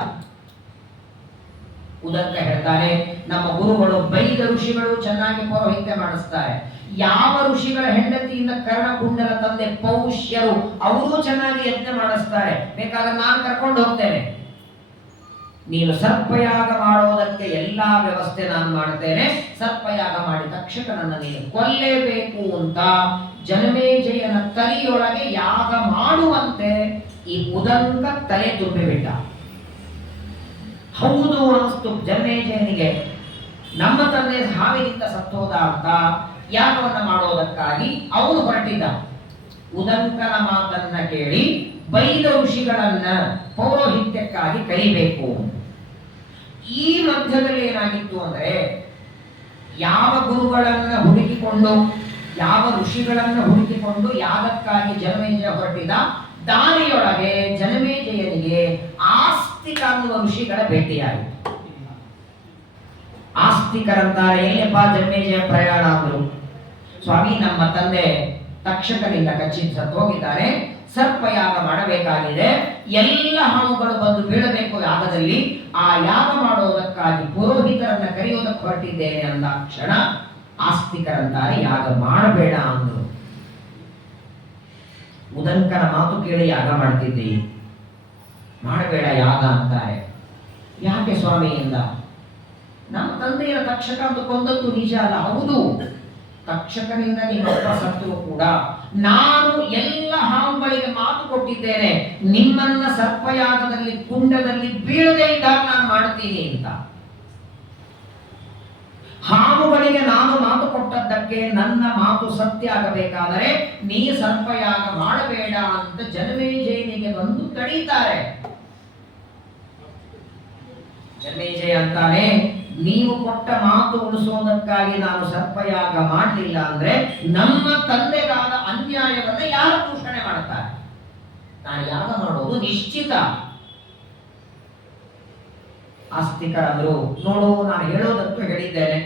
ಉದಂಕ ಹೇಳ್ತಾನೆ, ನಮ್ಮ ಗುರುಗಳು ಬೈದ ಋಷಿಗಳು ಚೆನ್ನಾಗಿ ಪೌರೋಹಿತ್ಯ ಮಾಡಿಸ್ತಾರೆ. ಯಾವ ಋಷಿಗಳ ಹೆಂಡತಿಯಿಂದ ಕರ್ಣಕುಂಡಲ ತಂದೆ ಪೌಷ್ಯರು ಅವರು ಚೆನ್ನಾಗಿ ಯಜ್ಞ ಮಾಡಿಸ್ತಾರೆ, ಬೇಕಾದ್ರೆ ನಾನು ಕರ್ಕೊಂಡು ಹೋಗ್ತೇನೆ. ನೀನು ಸರ್ಪಯಾಗ ಮಾಡೋದಕ್ಕೆ ಎಲ್ಲಾ ವ್ಯವಸ್ಥೆ ನಾನು ಮಾಡ್ತೇನೆ. ಸರ್ಪಯಾಗ ಮಾಡಿ ತಕ್ಷಕನನ್ನು ನೀನು ಕೊಲ್ಲೇಬೇಕು ಅಂತ ಜನಮೇಜಯನ ತಲೆಯೊಳಗೆ ಯಾಗ ಮಾಡುವಂತೆ ಈ ಉದಂಕ ತಲೆ ತುಂಬಿಬಿಟ್ಟ. ಹೌದು ಅನಿಸ್ತು ಜನಮೇಜಯನಿಗೆ, ನಮ್ಮ ತಂದೆ ಹಾವಿನಿಂದ ಸತ್ತೋದ ಅಂತ ಯಾಗವನ್ನ ಮಾಡೋದಕ್ಕಾಗಿ ಅವನು ಹೊರಟಿದ್ದ. ಉದಂಕನ ಮಾತನ್ನ ಕೇಳಿ ಬೈದ ಋಷಿಗಳನ್ನ ಪೌರೋಹಿತ್ಯಕ್ಕಾಗಿ ಕರಿಬೇಕು. ಈ ಮಧ್ಯದಲ್ಲಿ ಏನಾಗಿತ್ತು ಅಂದ್ರೆ, ಯಾವ ಗುರುಗಳನ್ನ ಹುಡುಕಿಕೊಂಡು, ಯಾವ ಋಷಿಗಳನ್ನ ಹುಡುಕಿಕೊಂಡು ಯಾಗಕ್ಕಾಗಿ ಜನಮೇಜಯ ಹೊರಟಿದ, ದಾರಿಯೊಳಗೆ ಜನಮೇಜಯನಿಗೆ ಆಸ್ತಿಕ ಅನ್ನುವ ಋಷಿಗಳ ಭೇಟಿಯಾಯಿತು. ಆಸ್ತಿಕರಂತಾರೆ, ಎಲ್ಲಪ್ಪ ಜನಮೇಜಯ ಪ್ರಯಾಣ ಅಂದ್ರು. ಸ್ವಾಮಿ, ನಮ್ಮ ತಂದೆ ತಕ್ಷಕನಿಂದ ಕಚ್ಚಿದ ಸತ್ತು ಹೋಗಿದ್ದಾರೆ, ಸರ್ಪಯಾಗ ಮಾಡಬೇಕಾಗಿದೆ, ಎಲ್ಲ ಹಾವುಗಳು ಬಂದು ಬೀಳಬೇಕು ಯಾಗದಲ್ಲಿ. ಆ ಯಾಗ ಮಾಡೋದಕ್ಕಾಗಿ ಪುರೋಹಿತರನ್ನ ಕರೆಯೋದಕ್ಕೆ ಹೊರಟಿದ್ದೇನೆ ಅಂದ ಕ್ಷಣ ಆಸ್ತಿಕರಂತಾರೆ, ಯಾಗ ಮಾಡಬೇಡ ಅಂದ್ರು. ಉದಂಕನ ಮಾತು ಕೇಳಿ ಯಾಗ ಮಾಡ್ತಿದ್ದಿ, ಮಾಡಬೇಡ ಯಾಗ ಅಂತಾರೆ. ಯಾಕೆ ಸ್ವಾಮಿ ಎಂದ. ನಮ್ಮ ತಂದೆಯ ತಕ್ಷಕ ಅಂತ ಕೊಂದದ್ದು ನಿಜ ಅಲ್ಲ. ಹೌದು, ತಕ್ಷಕನಿಂದ ನೀನೊಬ್ಬ ಸತ್ರು ಕೂಡ ನಾನು ಎಲ್ಲ ಹಾವುಗಳಿಗೆ ಮಾತು ಕೊಟ್ಟಿದ್ದೇನೆ, ನಿಮ್ಮನ್ನ ಸರ್ಪಯಾಗದಲ್ಲಿ ಕುಂಡದಲ್ಲಿ ಬೀಳದೇ ಇದ್ದಾಗ ನಾನು ಮಾಡ್ತೀನಿ ಅಂತ. ಹಾವುಗಳಿಗೆ ನಾನು ಮಾತು ಕೊಟ್ಟದ್ದಕ್ಕೆ ನನ್ನ ಮಾತು ಸತ್ಯ ಆಗಬೇಕಾದರೆ ನೀ ಸರ್ಪಯಾಗ ಮಾಡಬೇಡ ಅಂತ ಜನಮೇಜಯನಿಗೆ ಬಂದು ತಡೀತಾರೆ. ಜನಮೇಜಯ ಅಂತಾನೆ, ನೀವು ಕೊಟ್ಟ ಮಾತು ಉಳಿಸೋದಕ್ಕಾಗಿ ನಾನು ಸರ್ಪಯಾಗ ಮಾಡಲಿಲ್ಲ ಅಂದ್ರೆ ನಮ್ಮ ತಂದೆಗಾದ ಅನ್ಯಾಯವನ್ನ ಯಾರು ದೂಷಣೆ ಮಾಡ್ತಾರೆ? ನಾನು ಯಾಗ ಮಾಡೋದು ನಿಶ್ಚಿತ. ಆಸ್ತಿಕರಂದ್ರು, ನೋಡು, ನಾನು ಹೇಳೋದಕ್ಕೂ ಹೇಳಿದ್ದೇನೆ,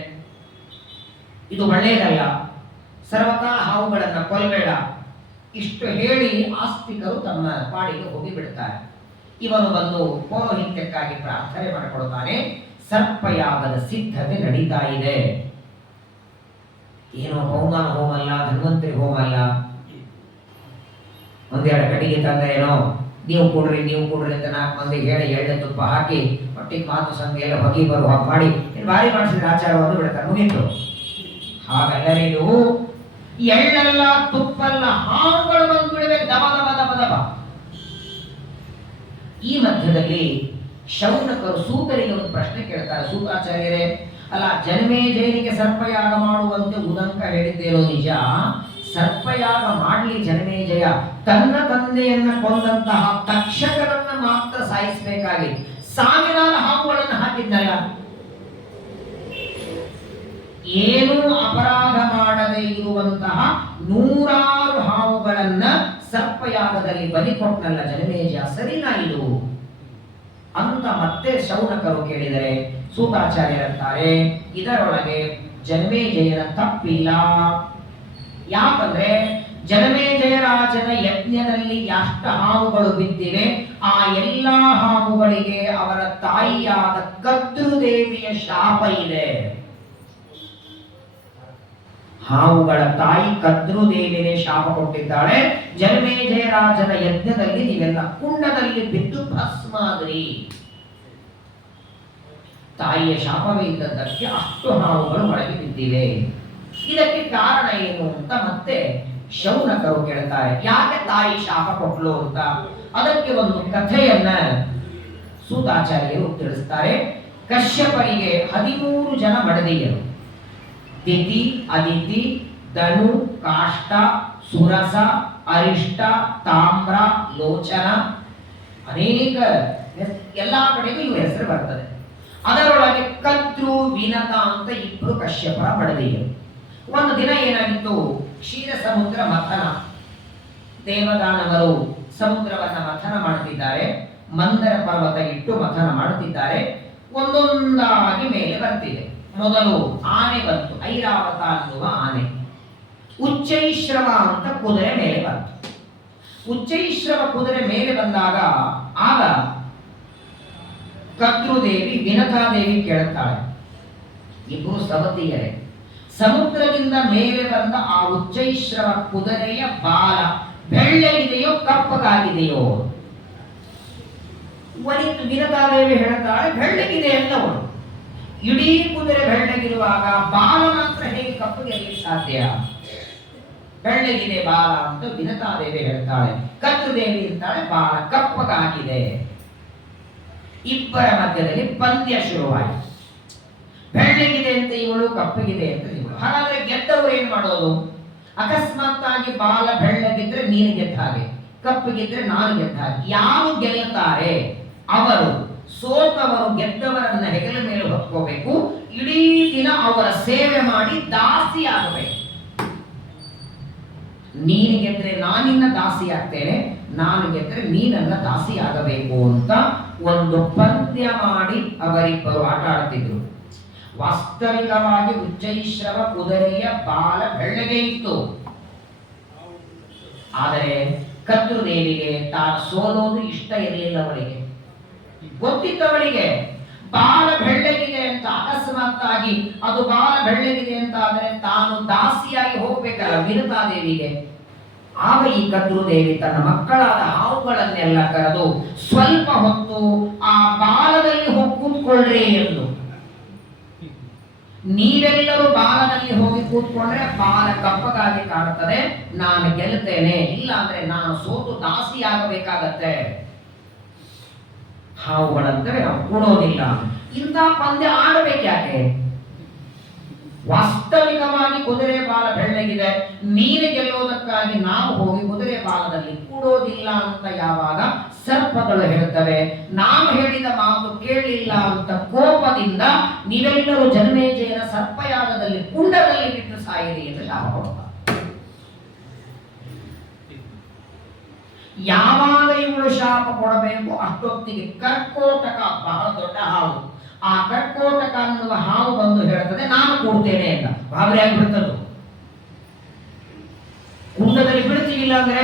ಇದು ಒಳ್ಳೆಯದಲ್ಲ, ಸರ್ವತಾ ಹಾವುಗಳನ್ನ ಕೊಲ್ಲಬೇಡ. ಇಷ್ಟು ಹೇಳಿ ಆಸ್ತಿಕರು ತಮ್ಮ ಪಾಡಿಗೆ ಹೋಗಿ ಬಿಡ್ತಾರೆ. ಇವನು ಬಂದು ಪೌರೋಹಿತ್ಯಕ್ಕಾಗಿ ಪ್ರಾರ್ಥನೆ ಮಾಡಿಕೊಡ್ತಾನೆ. ಸರ್ಪಯಾಗದ ಸಿದ್ಧತೆ ನಡೀತಾ ಇದೆ. ಏನೋ ಪೌಮಾನ ಹೋಮ ಅಲ್ಲ, ಧನ್ವಂತರಿ ಹೋಮ ಅಲ್ಲ. ಒಂದೆರಡು ಕಟ್ಟಿಗೆ ತಂದ ಏನೋ ನೀವು ಕೊಡ್ರಿ ಅಂತ 4 ಮಂದಿಗೆ ಹೇಳಿ ಎಳ್ಳೆ ತುಪ್ಪ ಹಾಕಿ ಒಟ್ಟಿಗೆ ಮಾತು ಸಂಘ ಎಲ್ಲ ಹೊಗಿ ಬರುವ ಹಾಗೆ ಮಾಡಿ ಭಾರಿ ಮಾಡಿಸಿದ ಆಚಾರವನ್ನು ಬಿಡ್ತಾರೆ, ಮುಗೀತು. ಹಾಗೆಲ್ಲರಿಗೂ ಎಳ್ಳೆಲ್ಲ ತುಪ್ಪಲ್ಲ ಹಾವುಗಳು ಬಂದು ಬಿಡಬೇಕು, ದಬ ದಬ ದಬ ದಬ. ಈ ಮಧ್ಯದಲ್ಲಿ ಶೌನಕರು ಸೂತರಿಗೆ ಒಂದು ಪ್ರಶ್ನೆ ಕೇಳ್ತಾರೆ. ಸೂತಾಚಾರ್ಯರೇ, ಅಲ್ಲ, ಜನಮೇಜಯನಿಗೆ ಸರ್ಪಯಾಗ ಮಾಡುವಂತೆ ಉದಂಕ ಹೇಳಿದ್ದೇನೋ ನಿಜ, ಸರ್ಪಯಾಗ ಮಾಡಲಿ ಜನಮೇಜಯ, ತನ್ನ ತಂದೆಯನ್ನ ಕೊಂದಂತಹ ತಕ್ಷಕರನ್ನ ಮಾತ್ರ ಸಾಯಿಸಬೇಕಾಗಿ 1000 ಹಾವುಗಳನ್ನು ಹಾಕಿದ್ದಲ್ಲ, ಏನೂ ಅಪರಾಧ ಮಾಡದೇ ಇರುವಂತಹ 100 ಹಾವುಗಳನ್ನ ಸರ್ಪಯಾಗದಲ್ಲಿ ಬಲಿ ಕೊಟ್ಟನಲ್ಲ ಜನಮೇಜಯ, ಸರಿನಾ ಇದು ಅಂತ ಮತ್ತೆ ಶೌನಕರು ಕೇಳಿದರೆ ಸೂತಾಚಾರ್ಯರಂತಾರೆ, ಇದರೊಳಗೆ ಜನಮೇಜಯನ ತಪ್ಪಿಲ್ಲ. ಯಾಕಂದ್ರೆ ಜನಮೇಜಯರಾಜನ ಯಜ್ಞದಲ್ಲಿ ಎಷ್ಟು ಹಾವುಗಳು ಬಿದ್ದಿವೆ, ಆ ಎಲ್ಲಾ ಹಾವುಗಳಿಗೆ ಅವರ ತಾಯಿಯಾದ ಕದ್ರುದೇವಿಯ ಶಾಪ ಇದೆ. ಹಾವುಗಳ ತಾಯಿ ಕದ್ರುದೇವಿನೇ ಶಾಪ ಕೊಟ್ಟಿದ್ದಾಳೆ, ಜನಮೇಜಯರಾಜನ ಯಜ್ಞದಲ್ಲಿ ನೀವೆಲ್ಲ ಕುಂಡದಲ್ಲಿ ಬಿದ್ದು ಭಸ್ಮಾದ್ರಿ. ತಾಯಿಯ ಶಾಪವೇ ಇದ್ದದ್ದಕ್ಕೆ ಅಷ್ಟು ಹಾವುಗಳು ಒಳಗೆ ಬಿದ್ದಿವೆ. ಇದಕ್ಕೆ ಕಾರಣ ಏನು ಅಂತ ಮತ್ತೆ ಶೌನಕರು ಕೇಳ್ತಾರೆ, ಯಾಕೆ ತಾಯಿ ಶಾಪ ಕೊಟ್ಲು ಅಂತ. ಅದಕ್ಕೆ ಒಂದು ಕಥೆಯನ್ನ ಸೂತಾಚಾರ್ಯರು ತಿಳಿಸ್ತಾರೆ. ಕಶ್ಯಪರಿಗೆ 13 ಜನ ಬಡದಿಯರು, ದಿತಿ, ಅದಿತಿ, ಧನು, ಕಾಷ್ಟ, ಸುರಸ, ಅರಿಷ್ಟ, ತಾಮ್ರ, ಲೋಚನ, ಅನೇಕ ಎಲ್ಲಾ ಕಡೆಗೂ ಇವ್ರ ಹೆಸರು ಬರ್ತದೆ. ಅದರೊಳಗೆ ಕದ್ರು, ವಿನತ ಅಂತ 2 ಕಶ್ಯಪರ ಬಡದಿಯರು. ಒಂದು ದಿನ ಏನಾಗಿತ್ತು, ಕ್ಷೀರ ಸಮುದ್ರ ಮಥನ, ದೇವದಾನವರು ಸಮುದ್ರವನ್ನ ಮಥನ ಮಾಡುತ್ತಿದ್ದಾರೆ, ಮಂದರ ಪರ್ವತ ಇಟ್ಟು ಮಥನ ಮಾಡುತ್ತಿದ್ದಾರೆ. ಒಂದೊಂದಾಗಿ ಮೇಲೆ ಬರ್ತಿದೆ. ಮೊದಲು ಆನೆ ಬಂತು, ಐರಾವತ ಅನ್ನುವ ಆನೆ. ಉಚ್ಚೈಶ್ರವ ಅಂತ ಕುದುರೆ ಮೇಲೆ ಬಂತು. ಉಚ್ಚೈಶ್ರವ ಕುದುರೆ ಮೇಲೆ ಬಂದಾಗ ಆಗ ಕರ್ತೃದೇವಿ ವಿನತಾದೇವಿ ಕೇಳುತ್ತಾಳೆ, ಇಬ್ಬರು ಸವತಿಯರೇ, ಸಮುದ್ರದಿಂದ ಮೇಲೆ ಬಂದ ಆ ಉಚ್ಚೈಶ್ರವ ಕುದುರೆಯ ಬಾಲ ಬೆಳ್ಳಗಿದೆಯೋ ಕಪ್ಪಗಾಗಿದೆಯೋ? ವನಿತು ವಿನತಾದೇವಿ ಹೇಳ್ತಾಳೆ, ಬೆಳ್ಳಗಿದೆ ಎಂದವಳು. ಇಡೀ ಕುದುರೆ ಬೆಳ್ಳಗಿರುವಾಗ ಬಾಲ ಮಾತ್ರ ಹೇಗೆ ಕಪ್ಪಗೆ ಸಾಧ್ಯ? ಬೆಳ್ಳಗಿದೆ ಬಾಲ ಅಂತ ವಿನತಾದೇವಿ ಹೇಳ್ತಾಳೆ. ಕರ್ತೃದೇವಿ ಅಂತಾಳೆ, ಬಾಲ ಕಪ್ಪಗಾಗಿದೆ. ಇಬ್ಬರ ಮಧ್ಯದಲ್ಲಿ ಪಂದ್ಯ ಶುರುವಾಯಿತು. ಬೆಳ್ಳಗಿದೆ ಅಂತ ಇವಳು, ಕಪ್ಪಗಿದೆ ಅಂತ ಇವಳು. ಹಾಗಾದ್ರೆ ಗೆದ್ದವರು ಏನ್ ಮಾಡೋದು? ಅಕಸ್ಮಾತ್ ಆಗಿ ಬಾಲ ಬೆಳ್ಳಗಿದ್ರೆ ನೀನು ಗೆದ್ದ ಹಾಗೆ, ಕಪ್ಪಗಿದ್ರೆ ನಾನು ಗೆದ್ದ ಹಾಗೆ. ಯಾರು ಗೆಲ್ಲುತ್ತಾರೆ ಅವರು, ಸೋತವರು ಗೆದ್ದವರನ್ನ ಹೆಗಲ ಮೇಲೆ ಹೊತ್ಕೋಬೇಕು. ಇಡೀ ದಿನ ಅವರ ಸೇವೆ ಮಾಡಿ ದಾಸಿ ಆಗಬೇಕು. ನೀನು ಗೆದ್ರೆ ನಾನಿನ್ನ ದಾಸಿ ಆಗ್ತೇನೆ, ನಾನು ಗೆದ್ರೆ ನೀನನ್ನ ದಾಸಿ ಆಗಬೇಕು ಅಂತ ಒಂದು ಪಂದ್ಯ ಮಾಡಿ ಅವರಿಬ್ಬರು ಆಟ ಆಡ್ತಿದ್ರು. ವಾಸ್ತವಿಕವಾಗಿ ಉಚ್ಚೈಶ್ರವ ಕುದುರೆಯ ಬಾಲ ಬೆಳ್ಳಗೆ ಇತ್ತು. ಆದರೆ ಕರ್ತೃದೇವಿಗೆ ತಾನು ಸೋಲೋದು ಇಷ್ಟ ಇರಲಿಲ್ಲ. ಅವಳಿಗೆ ಗೊತ್ತಿತ್ತವಳಿಗೆ ಬಾಲ ಬೆಳ್ಳಗಿದೆ ಅಂತ. ಅಕಸ್ಮಾತ್ ಆಗಿ ಅದು ಬಾಲ ಬೆಳ್ಳಗಿದೆ ಅಂತ ಆದರೆ ತಾನು ದಾಸಿಯಾಗಿ ಹೋಗ್ಬೇಕಲ್ಲ ವಿನತಾದೇವಿಗೆ. ಆಗ ಈ ಕರ್ತೃದೇವಿ ತನ್ನ ಮಕ್ಕಳಾದ ಹಾವುಗಳನ್ನೆಲ್ಲ ಕರೆದು ಸ್ವಲ್ಪ ಹೊತ್ತು ಆ ಬಾಲದಲ್ಲಿ ಹೋಗಿ ಕೂತ್ಕೊಳ್ಳ್ರಿ ಎಂದು. ನೀವೆಲ್ಲರೂ ಬಾಲದಲ್ಲಿ ಹೋಗಿ ಕೂತ್ಕೊಂಡ್ರೆ ಬಾಲ ಕಪ್ಪಗಾಗಿ ಕಾಣುತ್ತದೆ, ನಾನು ಗೆಲ್ಲುತ್ತೇನೆ. ಇಲ್ಲ ಅಂದ್ರೆ ನಾನು ಸೋತು ದಾಸಿಯಾಗಬೇಕಾಗತ್ತೆ. ಹಾವುಗಳಂದ್ರೆ ನಾವು ಕೂಡೋದಿಲ್ಲ. ಇಂಥ ಪಂದ್ಯ ಆಡಬೇಕು ಯಾಕೆ? ವಾಸ್ತವಿಕವಾಗಿ ಕುದುರೆ ಬಾಲ ಬೆಳ್ಳಗಿದೆ, ನೀರು ಗೆಲ್ಲೋದಕ್ಕಾಗಿ ನಾವು ಹೋಗಿ ಕುದುರೆ ಬಾಲದಲ್ಲಿ ಕೂಡೋದಿಲ್ಲ ಅಂತ ಯಾವಾಗ ಸರ್ಪಗಳು ಹೇಳ್ತವೆ, ನಾನು ಹೇಳಿದ ಮಾತು ಕೇಳಲಿಲ್ಲ ಅಂತ ಕೋಪದಿಂದ ನೀವೆಲ್ಲರೂ ಜನಮೇಜಯನ ಸರ್ಪಯಾಗದಲ್ಲಿ ಕುಂಡದಲ್ಲಿ ಬಿಟ್ಟು ಸಾಯಿರಿ ಎಂದು ಶಾಪ ಕೊಡ್ತಾರೆ. ಯಾವಾಗ ಇವಳು ಶಾಪ ಕೊಡಬೇಕು ಅಷ್ಟೊತ್ತಿಗೆ ಕರ್ಕೋಟಕ, ಬಹಳ ದೊಡ್ಡ ಹಾವು, ಆ ಕರ್ಕೋಟಕ ಅನ್ನುವ ಹಾವು ಬಂದು ಹೇಳ್ತದೆ ನಾನು ಕೂಡ್ತೇನೆ ಅಂತ. ಬಾಬರಿ ಆಗಿಬಿಡ್ತದ್ದು. ಕುಂಡದಲ್ಲಿ ಬಿಡ್ತೀವಿಲ್ಲ ಅಂದ್ರೆ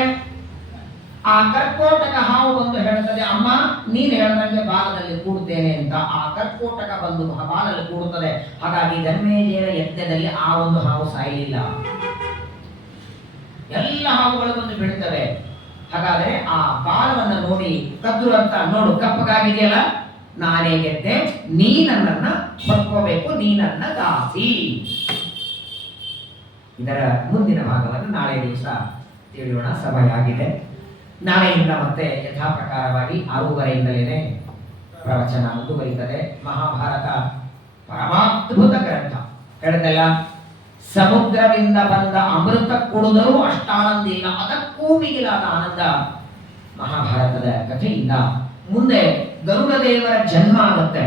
ಆ ಕರ್ಕೋಟಕ ಹಾವು ಬಂದು ಹೇಳ್ತದೆ, ಅಮ್ಮ ನೀನು ಹೇಳ್ದಂಗೆ ಬಾಲದಲ್ಲಿ ಕೂಡ್ತೇನೆ ಅಂತ. ಆ ಕರ್ಕೋಟಕ ಬಂದು ಬಾಲಲ್ಲಿ ಕೂಡುತ್ತದೆ. ಹಾಗಾಗಿ ಧರ್ಮೇಜಯನ ಯಜ್ಞದಲ್ಲಿ ಆ ಒಂದು ಹಾವು ಸಾಯಲಿಲ್ಲ, ಎಲ್ಲ ಹಾವುಗಳು ಬಂದು ಬಿಡ್ತವೆ. ಹಾಗಾದ್ರೆ ಆ ಬಾಲವನ್ನ ನೋಡಿ ಕದ್ರು ಅಂತ, ನೋಡು ಕಪ್ಪಗಾಗಿದೆಯಲ್ಲ, ನಾನೇ ಗೆದ್ದೆ, ನೀನನ್ನ ಹೊತ್ಕೋಬೇಕು, ನೀನನ್ನ ದಾಸಿ. ಇದರ ಮುಂದಿನ ಭಾಗವನ್ನು ನಾಳೆ ದಿವಸ ತಿಳಿಯೋಣ. ಸಮಯಾಗಿದೆ. ನಾಳೆಯಿಂದ ಮತ್ತೆ ಯಥಾ ಪ್ರಕಾರವಾಗಿ 6:30ಯಿಂದಲೇ ಪ್ರವಚನ ಮುಂದುವರಿತದೆ. ಮಹಾಭಾರತ ಪರಮಾದ್ಭುತ ಗ್ರಂಥ. ಹೇಳಿದೆಲ್ಲ, ಸಮುದ್ರದಿಂದ ಬಂದ ಅಮೃತ ಕುಡಿದರೂ ಅಷ್ಟಾನಂದ ಇಲ್ಲ, ಅದಕ್ಕೂ ಮಿಗಿಲಾದ ಆನಂದ ಮಹಾಭಾರತದ ಕಥೆಯಿಂದ. ಮುಂದೆ ಗರುಡದೇವರ ಜನ್ಮ ಆಗುತ್ತೆ.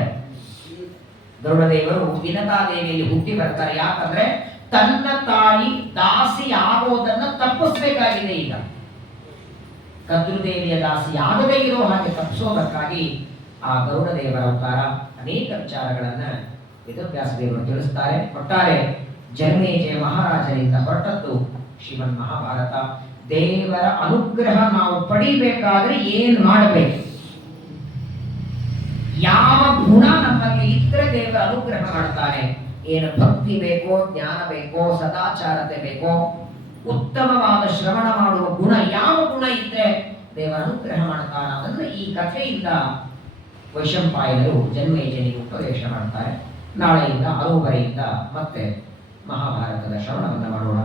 ಗರುಡದೇವರು ವಿನತಾದೇವಿಯಲ್ಲಿ ಹುಟ್ಟಿ ಬರ್ತಾರೆ. ಯಾಕಂದ್ರೆ ತನ್ನ ತಾಯಿ ದಾಸಿ ಆಗೋದನ್ನ ತಪ್ಪಿಸ್ಬೇಕಾಗಿದೆ. ಈಗ ಕರ್ತೃದೇವಿಯ ದಾಸಿ ಆಗದೇ ಇರೋ ಹಾಗೆ ತಪ್ಪಿಸೋದಕ್ಕಾಗಿ ಆ ಗರುಡದೇವರ ಅವತಾರ. ಅನೇಕ ವಿಚಾರಗಳನ್ನ ವೇದವ್ಯಾಸ ದೇವರು ತಿಳಿಸ್ತಾರೆ. ಒಟ್ಟಾರೆ ಜನಮೇಜಯ ಮಹಾರಾಜರಿಂದ ಹೊರಟದ್ದು ಶ್ರೀಮನ್ ಮಹಾಭಾರತ. ದೇವರ ಅನುಗ್ರಹ ನಾವು ಪಡಿಬೇಕಾದ್ರೆ ಏನ್ ಮಾಡಬೇಕು, ಯಾವ ಗುಣ ನಮ್ಮಲ್ಲಿ ಇದ್ರೆ ದೇವರ ಅನುಗ್ರಹ ಮಾಡ್ತಾನೆ. ಏನು ಭಕ್ತಿ ಬೇಕೋ, ಜ್ಞಾನ ಬೇಕೋ, ಸದಾಚಾರತೆ ಬೇಕೋ, ಉತ್ತಮವಾದ ಶ್ರವಣ ಮಾಡುವ ಗುಣ, ಯಾವ ಗುಣ ಇದ್ರೆ ದೇವರ ಅನುಗ್ರಹ ಮಾಡ್ತಾನ, ಅದನ್ನು ಈ ಕಥೆಯಿಂದ ವೈಶಂಪಾಯನರು ಜನ್ಮೇಜಯನಿಗೆ ಉಪದೇಶ ಮಾಡ್ತಾರೆ. ನಾಳೆಯಿಂದ 6:30ಯಿಂದ ಮತ್ತೆ ಮಹಾಭಾರತದ ಶ್ರವಣವನ್ನು ಮಾಡೋಣ.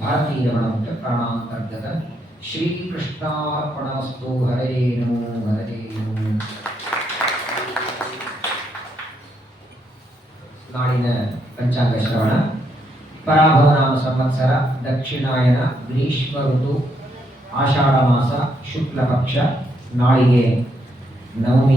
ಭಾರತೀಯ ಮನೋಮುಖ್ಯ ಪ್ರಾಣಾಂತರ್ಗತ ಶ್ರೀಕೃಷ್ಣಾರ್ಪಣಮಸ್ತು. ಹರೇ ನಮೋ ಹರೇ ನಮೋ. ನಾಳಿನ ಪಂಚಾಂಗ ಶ್ರವಣ. ಪರಾಭವನಾಮ ಸಂವತ್ಸರ, ದಕ್ಷಿಣಾಯನ, ಗ್ರೀಷ್ಮ ಋತು, ಆಷಾಢ ಮಾಸ, ಶುಕ್ಲ ಪಕ್ಷ. ನಾಳಿಗೆ ನವಮಿ.